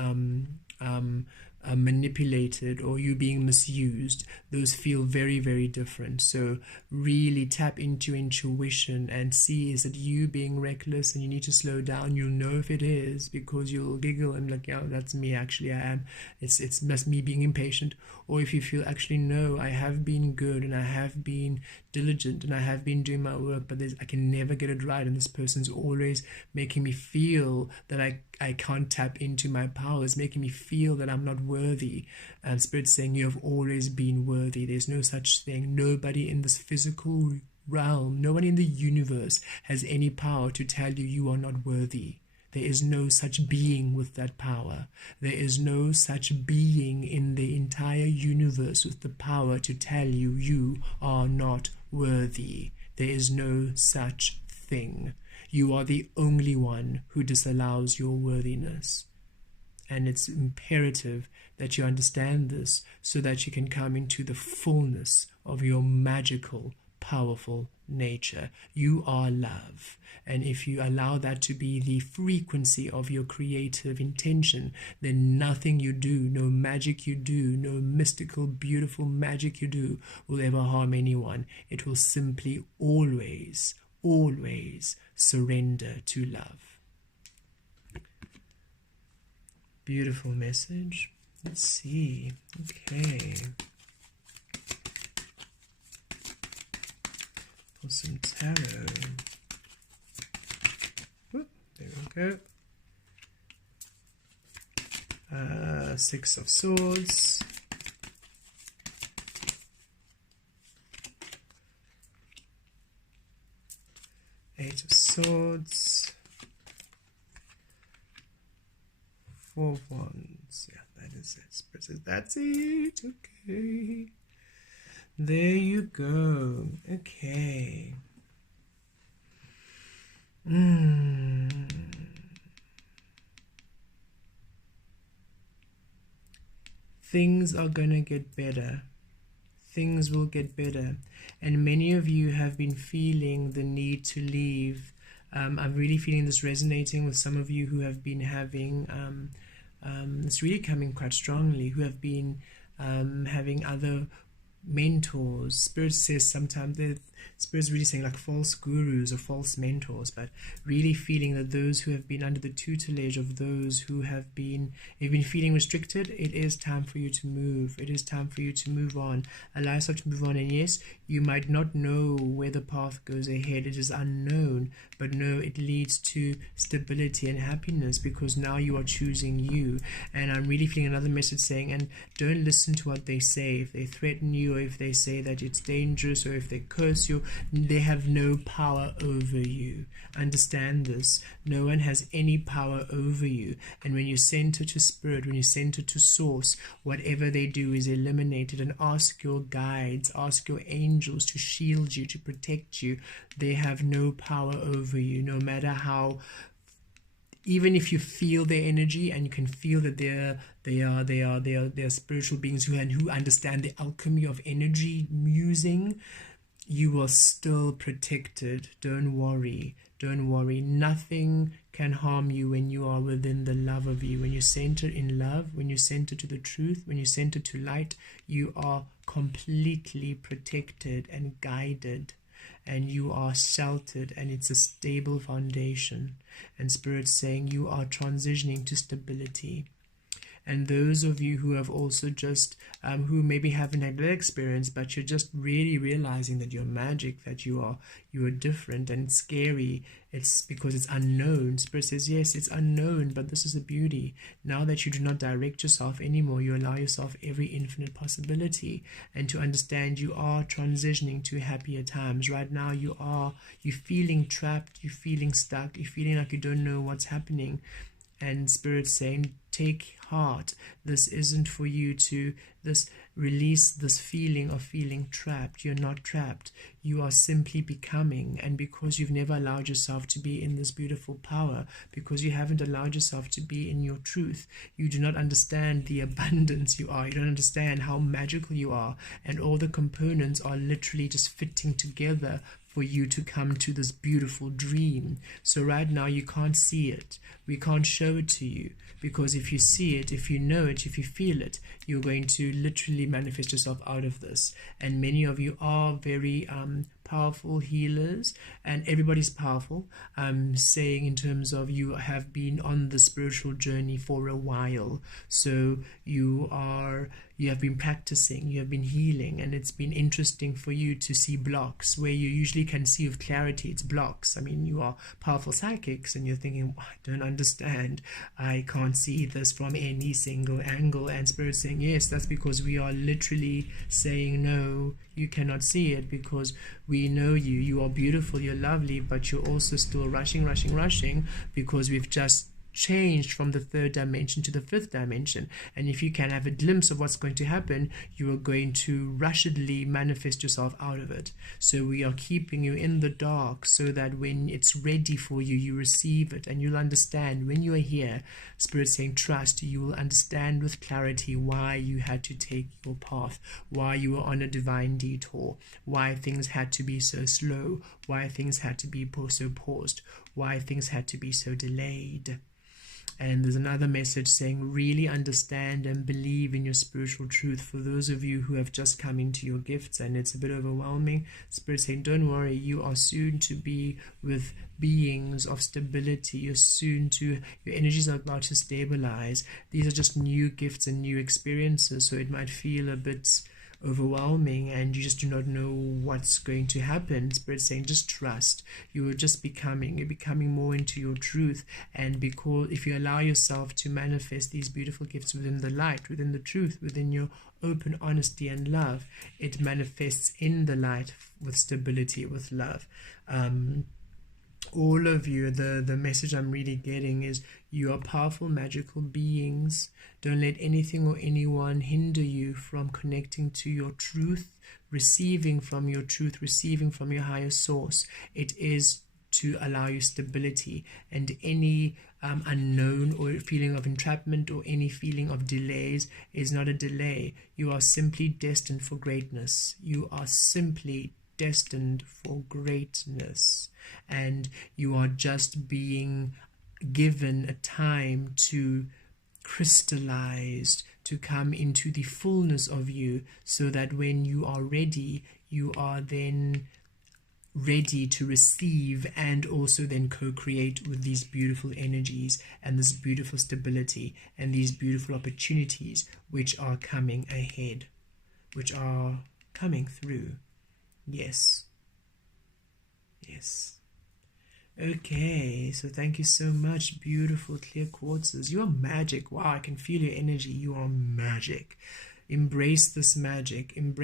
manipulated, or you being misused. Those feel very, very different. So really tap into intuition and see, is it you being reckless and you need to slow down? You'll know if it is, because you'll giggle and like, yeah, that's me, actually I am. It's just me being impatient. Or if you feel, actually no, I have been good and I have been diligent and I have been doing my work, but I can never get it right, and this person's always making me feel that I can't tap into my powers, making me feel that I'm not worthy. And Spirit's saying you have always been worthy. There's no such thing. Nobody in this physical realm, no one in the universe has any power to tell you you are not worthy. There is no such being with that power. There is no such being in the entire universe with the power to tell you you are not worthy. There is no such thing. You are the only one who disallows your worthiness. And it's imperative that you understand this so that you can come into the fullness of your magical, powerful nature. You are love. And if you allow that to be the frequency of your creative intention, then nothing you do, no magic you do, no mystical, beautiful magic you do will ever harm anyone. It will simply always, always surrender to love. Beautiful message. Let's see. Okay. Pull some tarot. Whoop, there we go. Six of Swords. Eight of Swords. Four of Wands. Yeah, that is it. Spirit says, that's it. Okay. There you go. Okay. Things are going to get better. Things will get better. And many of you have been feeling the need to leave. I'm really feeling this resonating with some of you who have been having, it's really coming quite strongly, who have been having other mentors. Spirit says sometimes the Spirit's really saying like false gurus or false mentors, but really feeling that those who have been under the tutelage of those who have been, you've been feeling restricted, it is time for you to move. It is time for you to move on. Allow yourself to move on. And yes, you might not know where the path goes ahead. It is unknown, but no, it leads to stability and happiness because now you are choosing you. And I'm really feeling another message saying, and don't listen to what they say. If they threaten you, or if they say that it's dangerous, or if they curse you, they have no power over you. Understand this. No one has any power over you. And when you center to Spirit, when you center to Source, whatever they do is eliminated. And ask your guides, ask your angels to shield you, to protect you. They have no power over you, no matter how. Even if you feel their energy and you can feel that they are spiritual beings who understand the alchemy of energy using, you are still protected. Don't worry. Don't worry. Nothing can harm you when you are within the love of you. When you center in love, when you center to the truth, when you center to light, you are completely protected and guided. And you are sheltered, and it's a stable foundation. And Spirit's saying you are transitioning to stability. And those of you who have also just, who maybe haven't had that experience, but you're just really realizing that you're magic, that you are different, and it's scary. It's because it's unknown. Spirit says, yes, it's unknown, but this is the beauty. Now that you do not direct yourself anymore, you allow yourself every infinite possibility, and to understand you are transitioning to happier times. Right now, you're feeling trapped, you're feeling stuck, you're feeling like you don't know what's happening. And Spirit's saying, take heart. This isn't for you to release this feeling of feeling trapped. You're not trapped. You are simply becoming. And because you've never allowed yourself to be in this beautiful power, because you haven't allowed yourself to be in your truth, you do not understand the abundance you are. You don't understand how magical you are. And all the components are literally just fitting together for you to come to this beautiful dream. So right now you can't see it. We can't show it to you, because if you see it, if you know it, if you feel it, you're going to literally manifest yourself out of this. And many of you are very powerful healers, and everybody's powerful. Saying in terms of you have been on the spiritual journey for a while, so you have been practicing, you have been healing, and it's been interesting for you to see blocks where you usually can see with clarity. It's blocks. I mean, you are powerful psychics, and you're thinking, I don't understand, I can't see this from any single angle. And Spirit's saying, yes, that's because we are literally saying, no, you cannot see it, because we know you are beautiful, you're lovely, but you're also still rushing, because we've just changed from the third dimension to the fifth dimension. And if you can have a glimpse of what's going to happen, you are going to rushedly manifest yourself out of it. So we are keeping you in the dark, so that when it's ready for you, you receive it, and you'll understand when you are here. Spirit saying, trust. You will understand with clarity why you had to take your path, why you were on a divine detour, why things had to be so slow, why things had to be so paused, why things had to be so delayed. And there's another message saying, really understand and believe in your spiritual truth. For those of you who have just come into your gifts and it's a bit overwhelming, Spirit saying, don't worry, you are soon to be with beings of stability. Your energies are about to stabilize. These are just new gifts and new experiences, so it might feel a bit overwhelming and you just do not know what's going to happen. Spirit saying, just trust. You're becoming more into your truth. And because if you allow yourself to manifest these beautiful gifts within the light, within the truth, within your open honesty and love, it manifests in the light with stability, with love. all of you, the message I'm really getting is you are powerful, magical beings. Don't let anything or anyone hinder you from connecting to your truth, receiving from your truth, receiving from your higher source. It is to allow you stability, and any unknown or feeling of entrapment or any feeling of delays is not a delay. You are simply destined for greatness. You are simply destined for greatness, and you are just being given a time to crystallize, to come into the fullness of you, so that when you are ready, you are then ready to receive and also then co-create with these beautiful energies and this beautiful stability and these beautiful opportunities which are coming ahead, which are coming through. Yes. Okay, so thank you so much, beautiful clear quartzes. You are magic. Wow, I can feel your energy. You are magic. Embrace this magic, and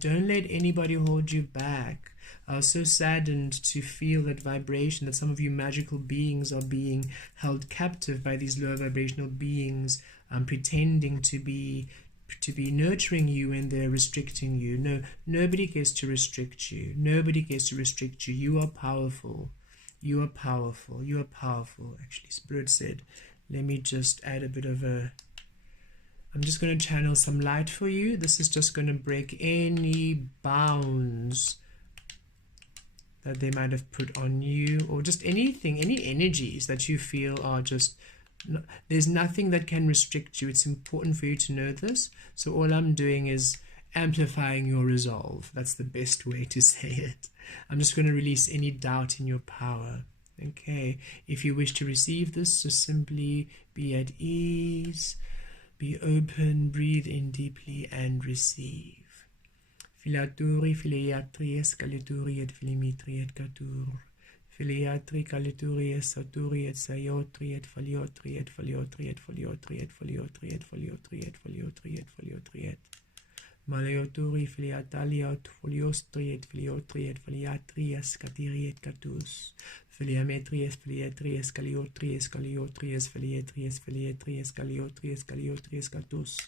don't let anybody hold you back. I was so saddened to feel that vibration, that some of you magical beings are being held captive by these lower vibrational beings, pretending to be nurturing you when they're restricting you. No, nobody gets to restrict you. You are powerful. Actually, Spirit said, let me just add a bit of I'm just going to channel some light for you. This is just going to break any bounds that they might have put on you, or just anything, any energies that you feel are just, there's nothing that can restrict you. It's important for you to know this. So all I'm doing is amplifying your resolve. That's the best way to say it. I'm just going to release any doubt in your power. Okay, if you wish to receive this, just simply be at ease. Be open, breathe in deeply, and receive. Filaturi, filiatri, escalituri, et filimitri, et catur. Filiatri, calituri, et saturi, et sayotri, et faliotri, et faliotri, et faliotri, et faliotri, et faliotri, et faliotri, et faliotri, et Maleoturi, filiataliot, foliostri, et filiotri, et filiatri, escatiri, et catus. Filiametri, filietri, escaliotri, escaliotri, esfilietri, esfilietri, escaliotri, escaliotri, escatus.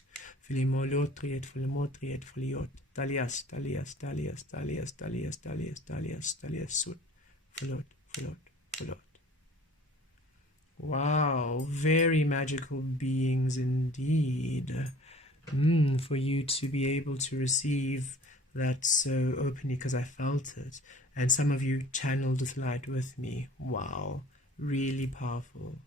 Filimolotri, et filimotri, et filiot. Talias, talias, talias, talias, talias, talias, talias, talias, sut. Filot, filot, filot. Wow, very magical beings indeed. For you to be able to receive that so openly, because I felt it. And some of you channeled this light with me. Wow, really powerful.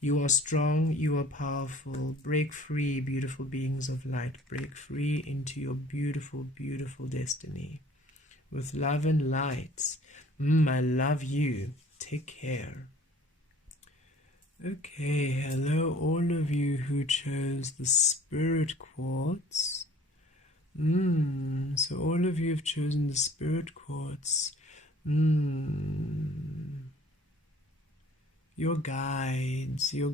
You are strong, you are powerful. Break free, beautiful beings of light. Break free into your beautiful, beautiful destiny. With love and light. I love you. Take care. Okay, hello all of you who chose the Spirit Quartz. So all of you have chosen the Spirit Quartz. Your guides, your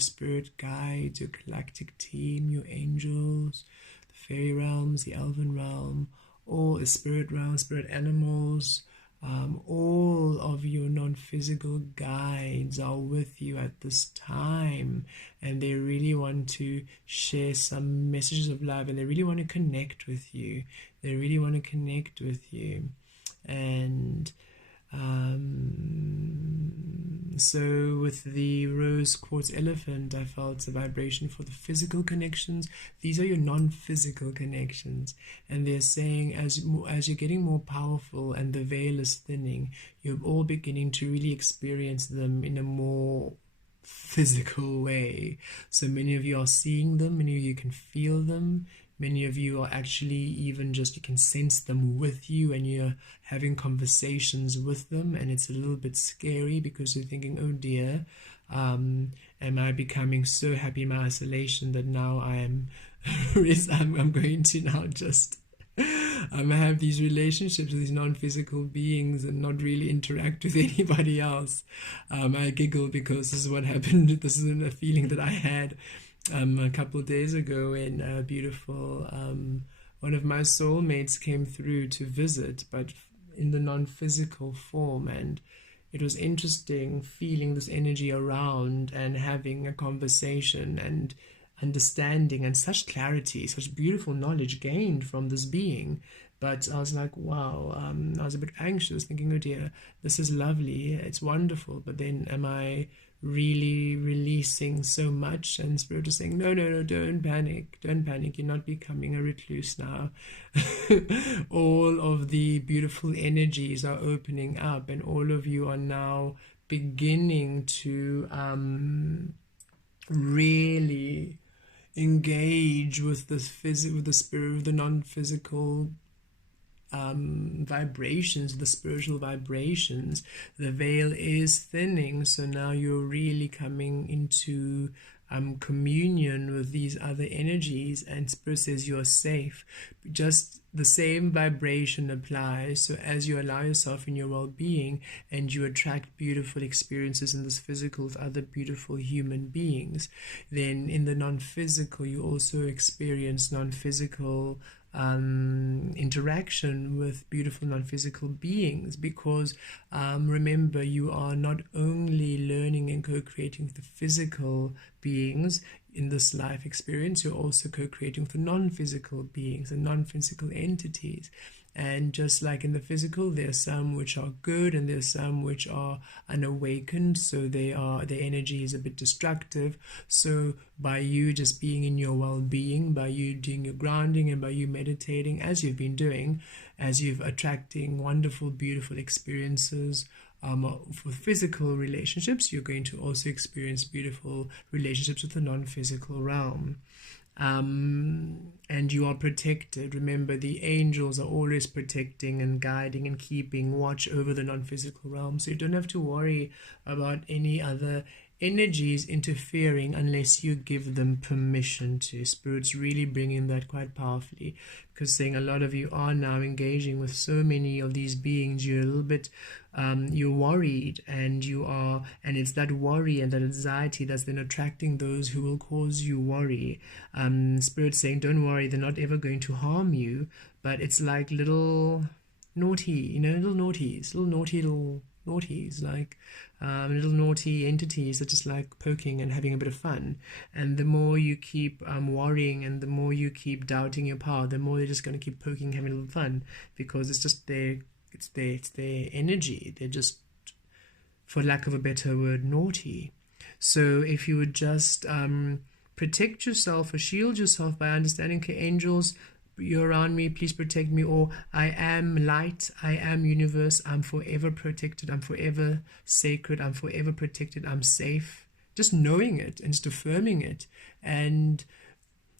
spirit guides, your galactic team, your angels, the fairy realms, the elven realm, all the spirit realm, spirit animals, all of your non-physical guides are with you at this time, and they really want to share some messages of love, and they really want to connect with you. And so with the rose quartz elephant, I felt a vibration for the physical connections. These are your non-physical connections, and they're saying as you're getting more powerful and the veil is thinning, you're all beginning to really experience them in a more physical way. So many of you are seeing them, many of you can feel them, many of you are actually even just, you can sense them with you, and you're having conversations with them, and it's a little bit scary because you're thinking, oh dear, am I becoming so happy in my isolation that now I'm going to now just have these relationships with these non-physical beings and not really interact with anybody else. I giggle because this is what happened. This is a feeling that I had a couple of days ago when beautiful one of my soulmates came through to visit, but in the non-physical form, and it was interesting feeling this energy around and having a conversation and understanding and such clarity, such beautiful knowledge gained from this being. But I was like, wow, I was a bit anxious, thinking, oh dear, this is lovely, it's wonderful, but then am I really releasing so much? And Spirit is saying, no, no, no, don't panic, you're not becoming a recluse now. All of the beautiful energies are opening up, and all of you are now beginning to really engage with the with the spirit, with the non-physical vibrations, the spiritual vibrations. The veil is thinning, so now you're really coming into communion with these other energies, and Spirit says you're safe. Just the same vibration applies. So as you allow yourself in your well-being and you attract beautiful experiences in this physical with other beautiful human beings, then in the non-physical you also experience non-physical interaction with beautiful non-physical beings, because remember, you are not only learning and co-creating with the physical beings in this life experience, you're also co-creating with the non-physical beings and non-physical entities. And just like in the physical, there's some which are good and there's some which are unawakened, so their energy is a bit destructive. So by you just being in your well-being, by you doing your grounding and by you meditating as you've been doing, as you've attracting wonderful, beautiful experiences for physical relationships, you're going to also experience beautiful relationships with the non-physical realm. And you are protected. Remember, the angels are always protecting and guiding and keeping watch over the non-physical realm, so you don't have to worry about any other energies interfering unless you give them permission to. Spirit's really bringing that quite powerfully, because saying a lot of you are now engaging with so many of these beings, you're a little bit you're worried, and it's that worry and that anxiety that's then attracting those who will cause you worry. Spirit saying, don't worry, they're not ever going to harm you, but it's like little naughty, little naughties, like little naughty entities that just like poking and having a bit of fun. And the more you keep worrying and the more you keep doubting your power, the more they're just going to keep poking, having a little fun, because it's just their energy. They're just, for lack of a better word, naughty. So if you would just protect yourself or shield yourself by understanding, okay, angels, you're around me, please protect me, or I am light, I am universe, I'm forever protected, I'm forever sacred, I'm forever protected, I'm safe. Just knowing it and just affirming it and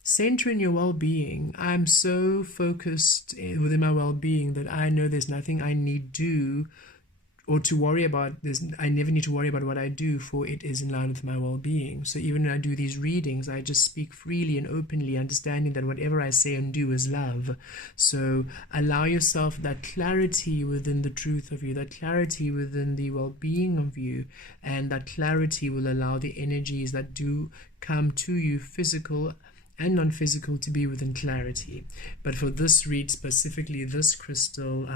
centering your well-being. I'm so focused within my well-being that I know there's nothing I need do or to worry about. I never need to worry about what I do, for it is in line with my well-being. So even when I do these readings, I just speak freely and openly, understanding that whatever I say and do is love. So allow yourself that clarity within the truth of you, that clarity within the well-being of you, and that clarity will allow the energies that do come to you, physical and non-physical, to be within clarity. But for this read specifically, this crystal,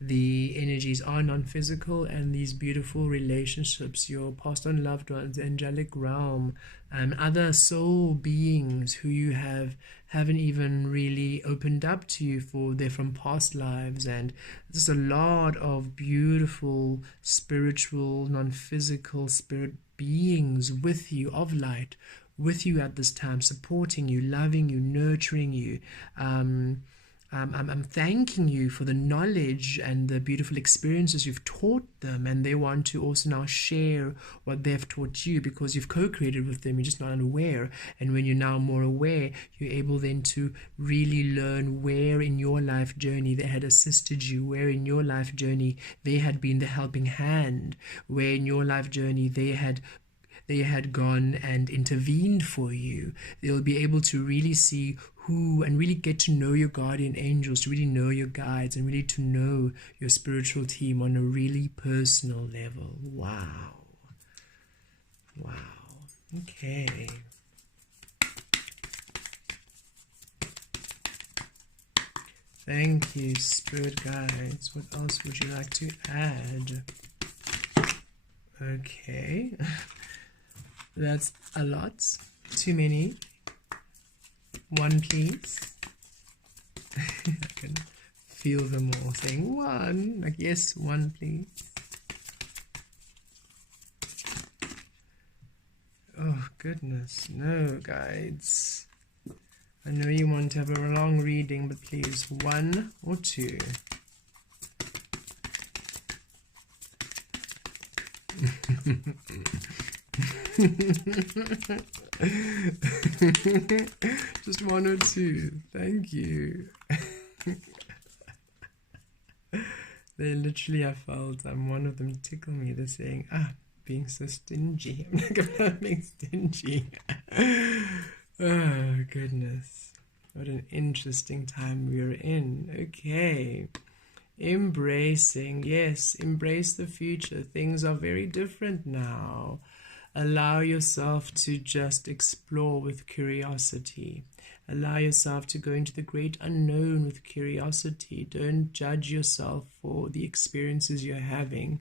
the energies are non-physical, and these beautiful relationships, your past on loved ones, angelic realm, other soul beings who you haven't even really opened up to you, for they're from past lives, and there's a lot of beautiful spiritual non-physical spirit beings with you, of light, with you at this time, supporting you, loving you, nurturing you. I'm thanking you for the knowledge and the beautiful experiences you've taught them, and they want to also now share what they've taught you, because you've co-created with them. You're just not unaware, and when you're now more aware, you're able then to really learn where in your life journey they had assisted you, where in your life journey they had been the helping hand, where in your life journey they had gone and intervened for you. They'll be able to really see who, and really get to know your guardian angels, to really know your guides, and really to know your spiritual team on a really personal level. Wow. Okay. Thank you, Spirit Guides. What else would you like to add? Okay. That's a lot. Too many. One, please. I can feel them all saying one. Like, yes, one, please. Oh, goodness. No, guides. I know you want to have a long reading, but please, one or two. Just one or two. Thank you. They literally, I felt one of them tickle me. They're saying, being so stingy. I'm not gonna be stingy. Oh, goodness. What an interesting time we're in. Okay. Embracing. Yes, embrace the future. Things are very different now. Allow yourself to just explore with curiosity. Allow yourself to go into the great unknown with curiosity. Don't judge yourself for the experiences you're having.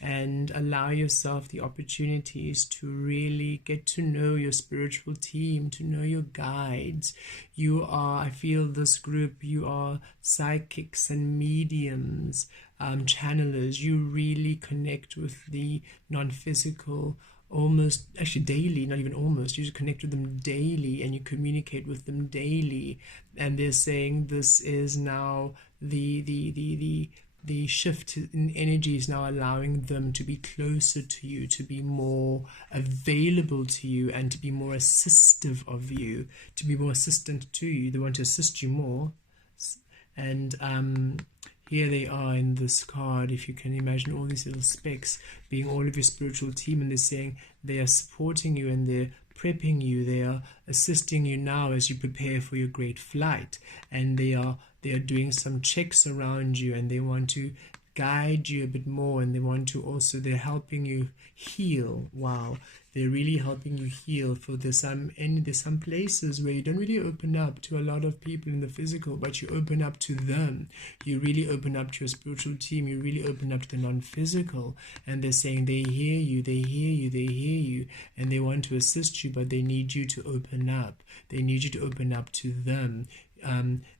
And allow yourself the opportunities to really get to know your spiritual team, to know your guides. You are, I feel this group, you are psychics and mediums, channelers. You really connect with the non-physical almost, actually daily, not even almost. You just connect with them daily and you communicate with them daily. And they're saying this is now the shift in energy is now allowing them to be closer to you, to be more available to you, and to be more assistive of you, to be more assistant to you. They want to assist you more. And here they are in this card. If you can imagine all these little specks being all of your spiritual team, and they're saying they are supporting you and they're prepping you. They are assisting you now as you prepare for your great flight, and they are doing some checks around you, and they want to guide you a bit more, and they want to also, they're helping you heal. Wow, they're really helping you heal. For there's some places where you don't really open up to a lot of people in the physical, but you open up to them. You really open up to your spiritual team. You really open up to the non-physical, and they're saying they hear you, they hear you, they hear you, and they want to assist you, but they need you to open up. They need you to open up to them.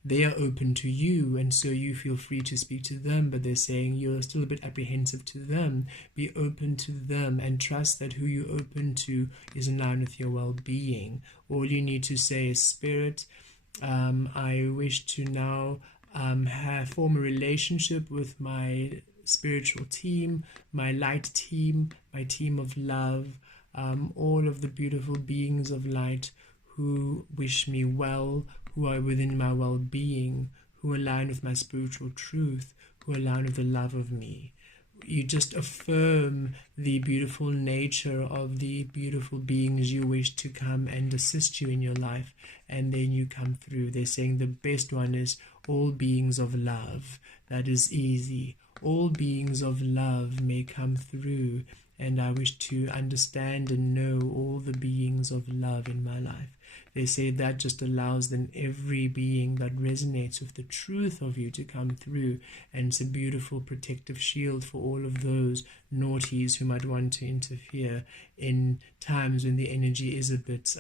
They are open to you, and so you feel free to speak to them, but they're saying you're still a bit apprehensive to them. Be open to them and trust that who you open to is in line with your well-being. All you need to say is, Spirit, I wish to now form a relationship with my spiritual team, my light team, my team of love, all of the beautiful beings of light who wish me well, who are within my well-being, who align with my spiritual truth, who align with the love of me. You just affirm the beautiful nature of the beautiful beings you wish to come and assist you in your life, and then you come through. They're saying the best one is all beings of love. That is easy. All beings of love may come through, and I wish to understand and know all the beings of love in my life. They say that just allows then every being that resonates with the truth of you to come through, and it's a beautiful protective shield for all of those naughties who might want to interfere in times when the energy is a bit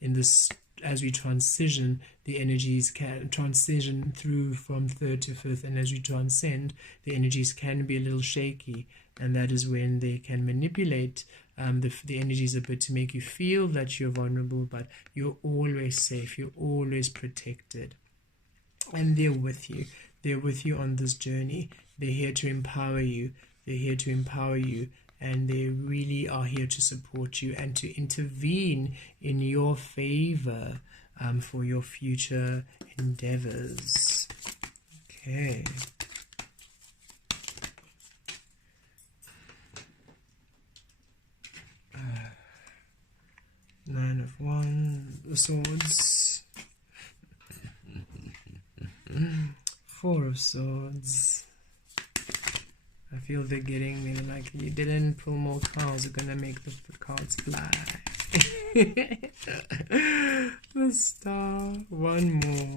in this. As we transition, the energies can transition through from third to fifth, and as we transcend, the energies can be a little shaky, and that is when they can manipulate the energies a bit to make you feel that you're vulnerable, but you're always safe, you're always protected, and they're with you. They're with you on this journey. They're here to empower you. They're here to empower you. And they really are here to support you and to intervene in your favor for your future endeavors. Okay. Nine of Swords. Four of Swords. I feel they're getting me like, you didn't pull more cards, you're gonna make the cards fly. The Star. One more.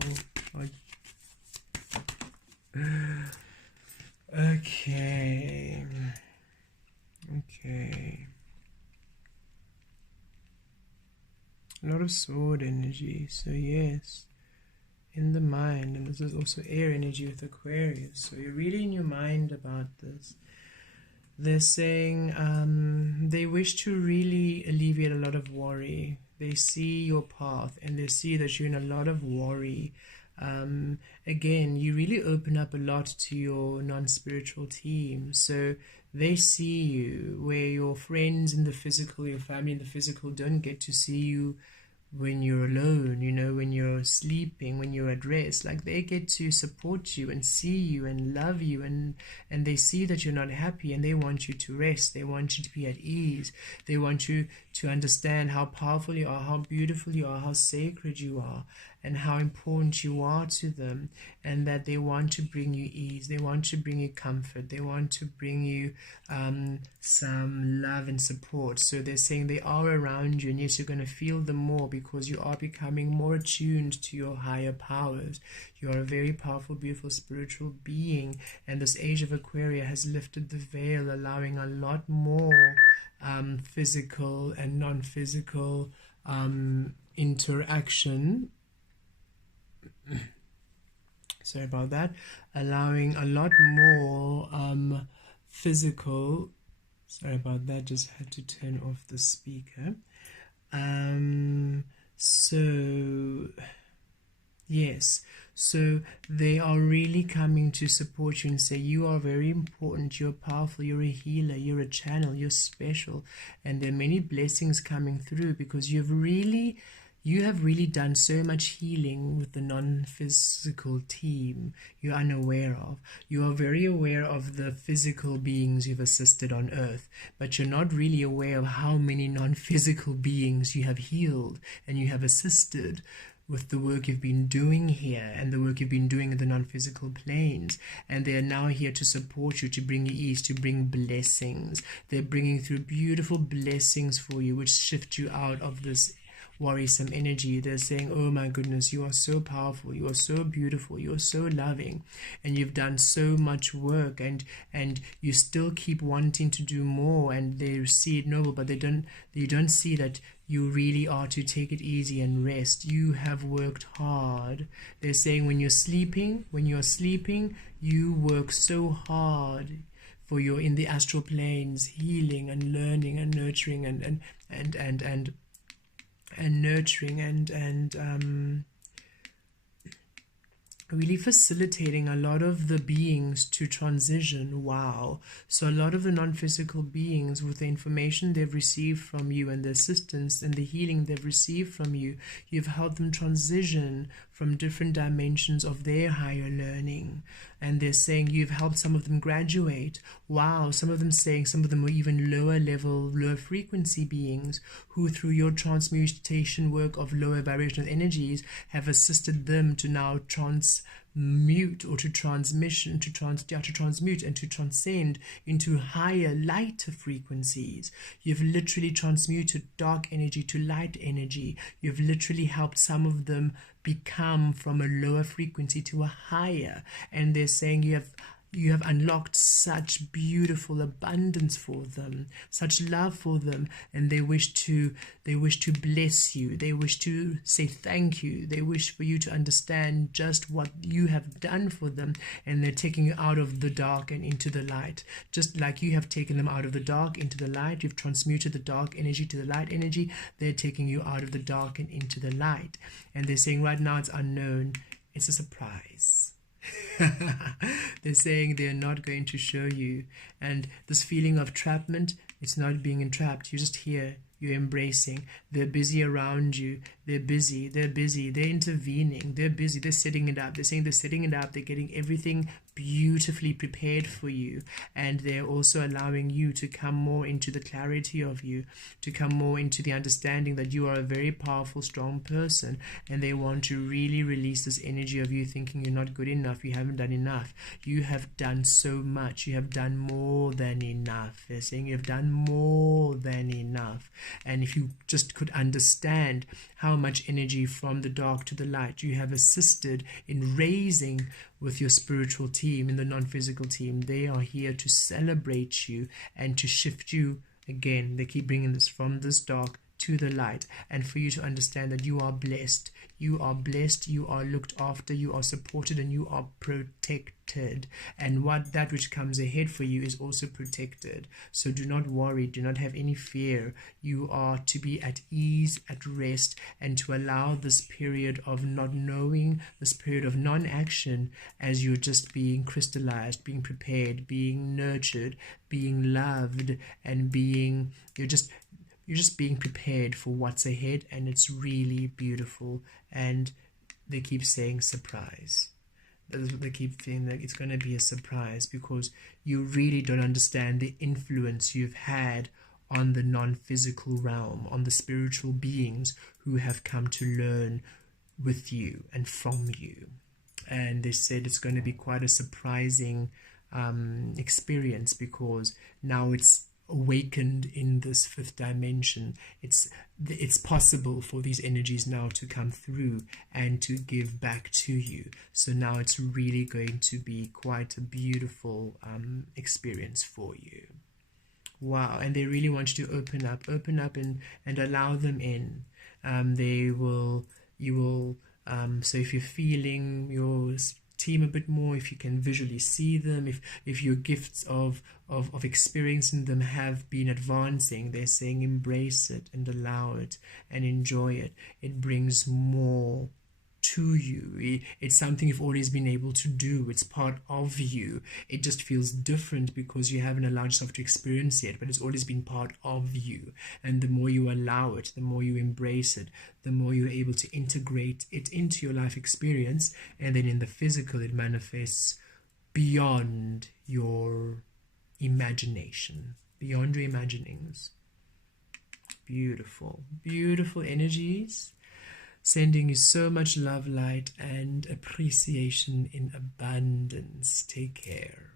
Okay. Okay. A lot of sword energy. So yes, in the mind, and this is also air energy with Aquarius. So you're really in your mind about this. They're saying they wish to really alleviate a lot of worry. They see your path and they see that you're in a lot of worry. Again, you really open up a lot to your non-spiritual team. So they see you where your friends in the physical, your family in the physical don't get to see you when you're alone, you know, when you're sleeping, when you're at rest. Like, they get to support you and see you and love you, and they see that you're not happy and they want you to rest. They want you to be at ease. They want you to understand how powerful you are, how beautiful you are, how sacred you are, and how important you are to them, and that they want to bring you ease. They want to bring you comfort. They want to bring you some love and support. So they're saying they are around you, and yes, you're going to feel them more because you are becoming more attuned to your higher powers. You are a very powerful, beautiful spiritual being, and this age of Aquarius has lifted the veil, allowing a lot more physical and non-physical interaction. Sorry about that. Allowing a lot more physical. Sorry about that. Just had to turn off the speaker. So yes, so they are really coming to support you and say you are very important, you're powerful, you're a healer, you're a channel, you're special, and there are many blessings coming through because you have really done so much healing with the non-physical team you're unaware of. You are very aware of the physical beings you've assisted on earth, but you're not really aware of how many non-physical beings you have healed and you have assisted with the work you've been doing here and the work you've been doing in the non-physical planes. And they are now here to support you, to bring you ease, to bring blessings. They're bringing through beautiful blessings for you, which shift you out of this worrisome energy. They're saying, oh my goodness, you are so powerful, you are so beautiful, you are so loving, and you've done so much work, and you still keep wanting to do more, and they see it noble, but you don't see that you really are to take it easy and rest. You have worked hard. They're saying when you're sleeping, you work so hard for your in the astral planes, healing and learning and nurturing and nurturing and really facilitating a lot of the beings to transition. Wow. So a lot of the non-physical beings, with the information they've received from you and the assistance and the healing they've received from you, you've helped them transition from different dimensions of their higher learning. And they're saying you've helped some of them graduate. Wow. Some of them saying some of them were even lower level, lower frequency beings who, through your transmutation work of lower vibrational energies, have assisted them to now transmute or to transmute and to transcend into higher, lighter frequencies. You've literally transmuted dark energy to light energy. You've literally helped some of them become from a lower frequency to a higher, and they're saying you have unlocked such beautiful abundance for them, such love for them, and they wish to bless you. They wish to say thank you. They wish for you to understand just what you have done for them, and they're taking you out of the dark and into the light. Just like you have taken them out of the dark into the light, you've transmuted the dark energy to the light energy. They're taking you out of the dark and into the light. And they're saying right now it's unknown. It's a surprise. They're saying they're not going to show you, and this feeling of trapment, it's not being entrapped. You're just here, you're embracing. They're busy around you. They're busy, they're intervening, they're busy, they're setting it up. They're saying they're setting it up, they're getting everything beautifully prepared for you, and they're also allowing you to come more into the clarity of you, to come more into the understanding that you are a very powerful, strong person, and they want to really release this energy of you thinking you're not good enough, you haven't done enough. You have done so much, you have done more than enough. They're saying you've done more than enough. And if you just could understand how much energy from the dark to the light you have assisted in raising with your spiritual team, in the non-physical team, they are here to celebrate you and to shift you. Again, they keep bringing this from this dark to the light, and for you to understand that you are blessed, you are blessed, you are looked after, you are supported, and you are protected, and that which comes ahead for you is also protected. So do not worry, do not have any fear. You are to be at ease, at rest, and to allow this period of not knowing, this period of non-action, as you're just being crystallized, being prepared, being nurtured, being loved, and you're just being prepared for what's ahead, and it's really beautiful. And they keep saying surprise. They keep saying that it's going to be a surprise, because you really don't understand the influence you've had on the non-physical realm, on the spiritual beings who have come to learn with you and from you. And they said it's going to be quite a surprising experience, because now it's awakened in this fifth dimension. It's possible for these energies now to come through and to give back to you. So now it's really going to be quite a beautiful experience for you. Wow. And they really want you to open up and allow them in. So if you're feeling your team a bit more, if you can visually see them, if your gifts of experiencing them have been advancing, they're saying embrace it and allow it and enjoy it. It brings more to you. It's something you've always been able to do. It's part of you. It just feels different because you haven't allowed yourself to experience it, but it's always been part of you. And the more you allow it, the more you embrace it, the more you're able to integrate it into your life experience. And then in the physical, it manifests beyond your imagination, beyond your imaginings. Beautiful, beautiful energies. Sending you so much love, light, and appreciation in abundance. Take care.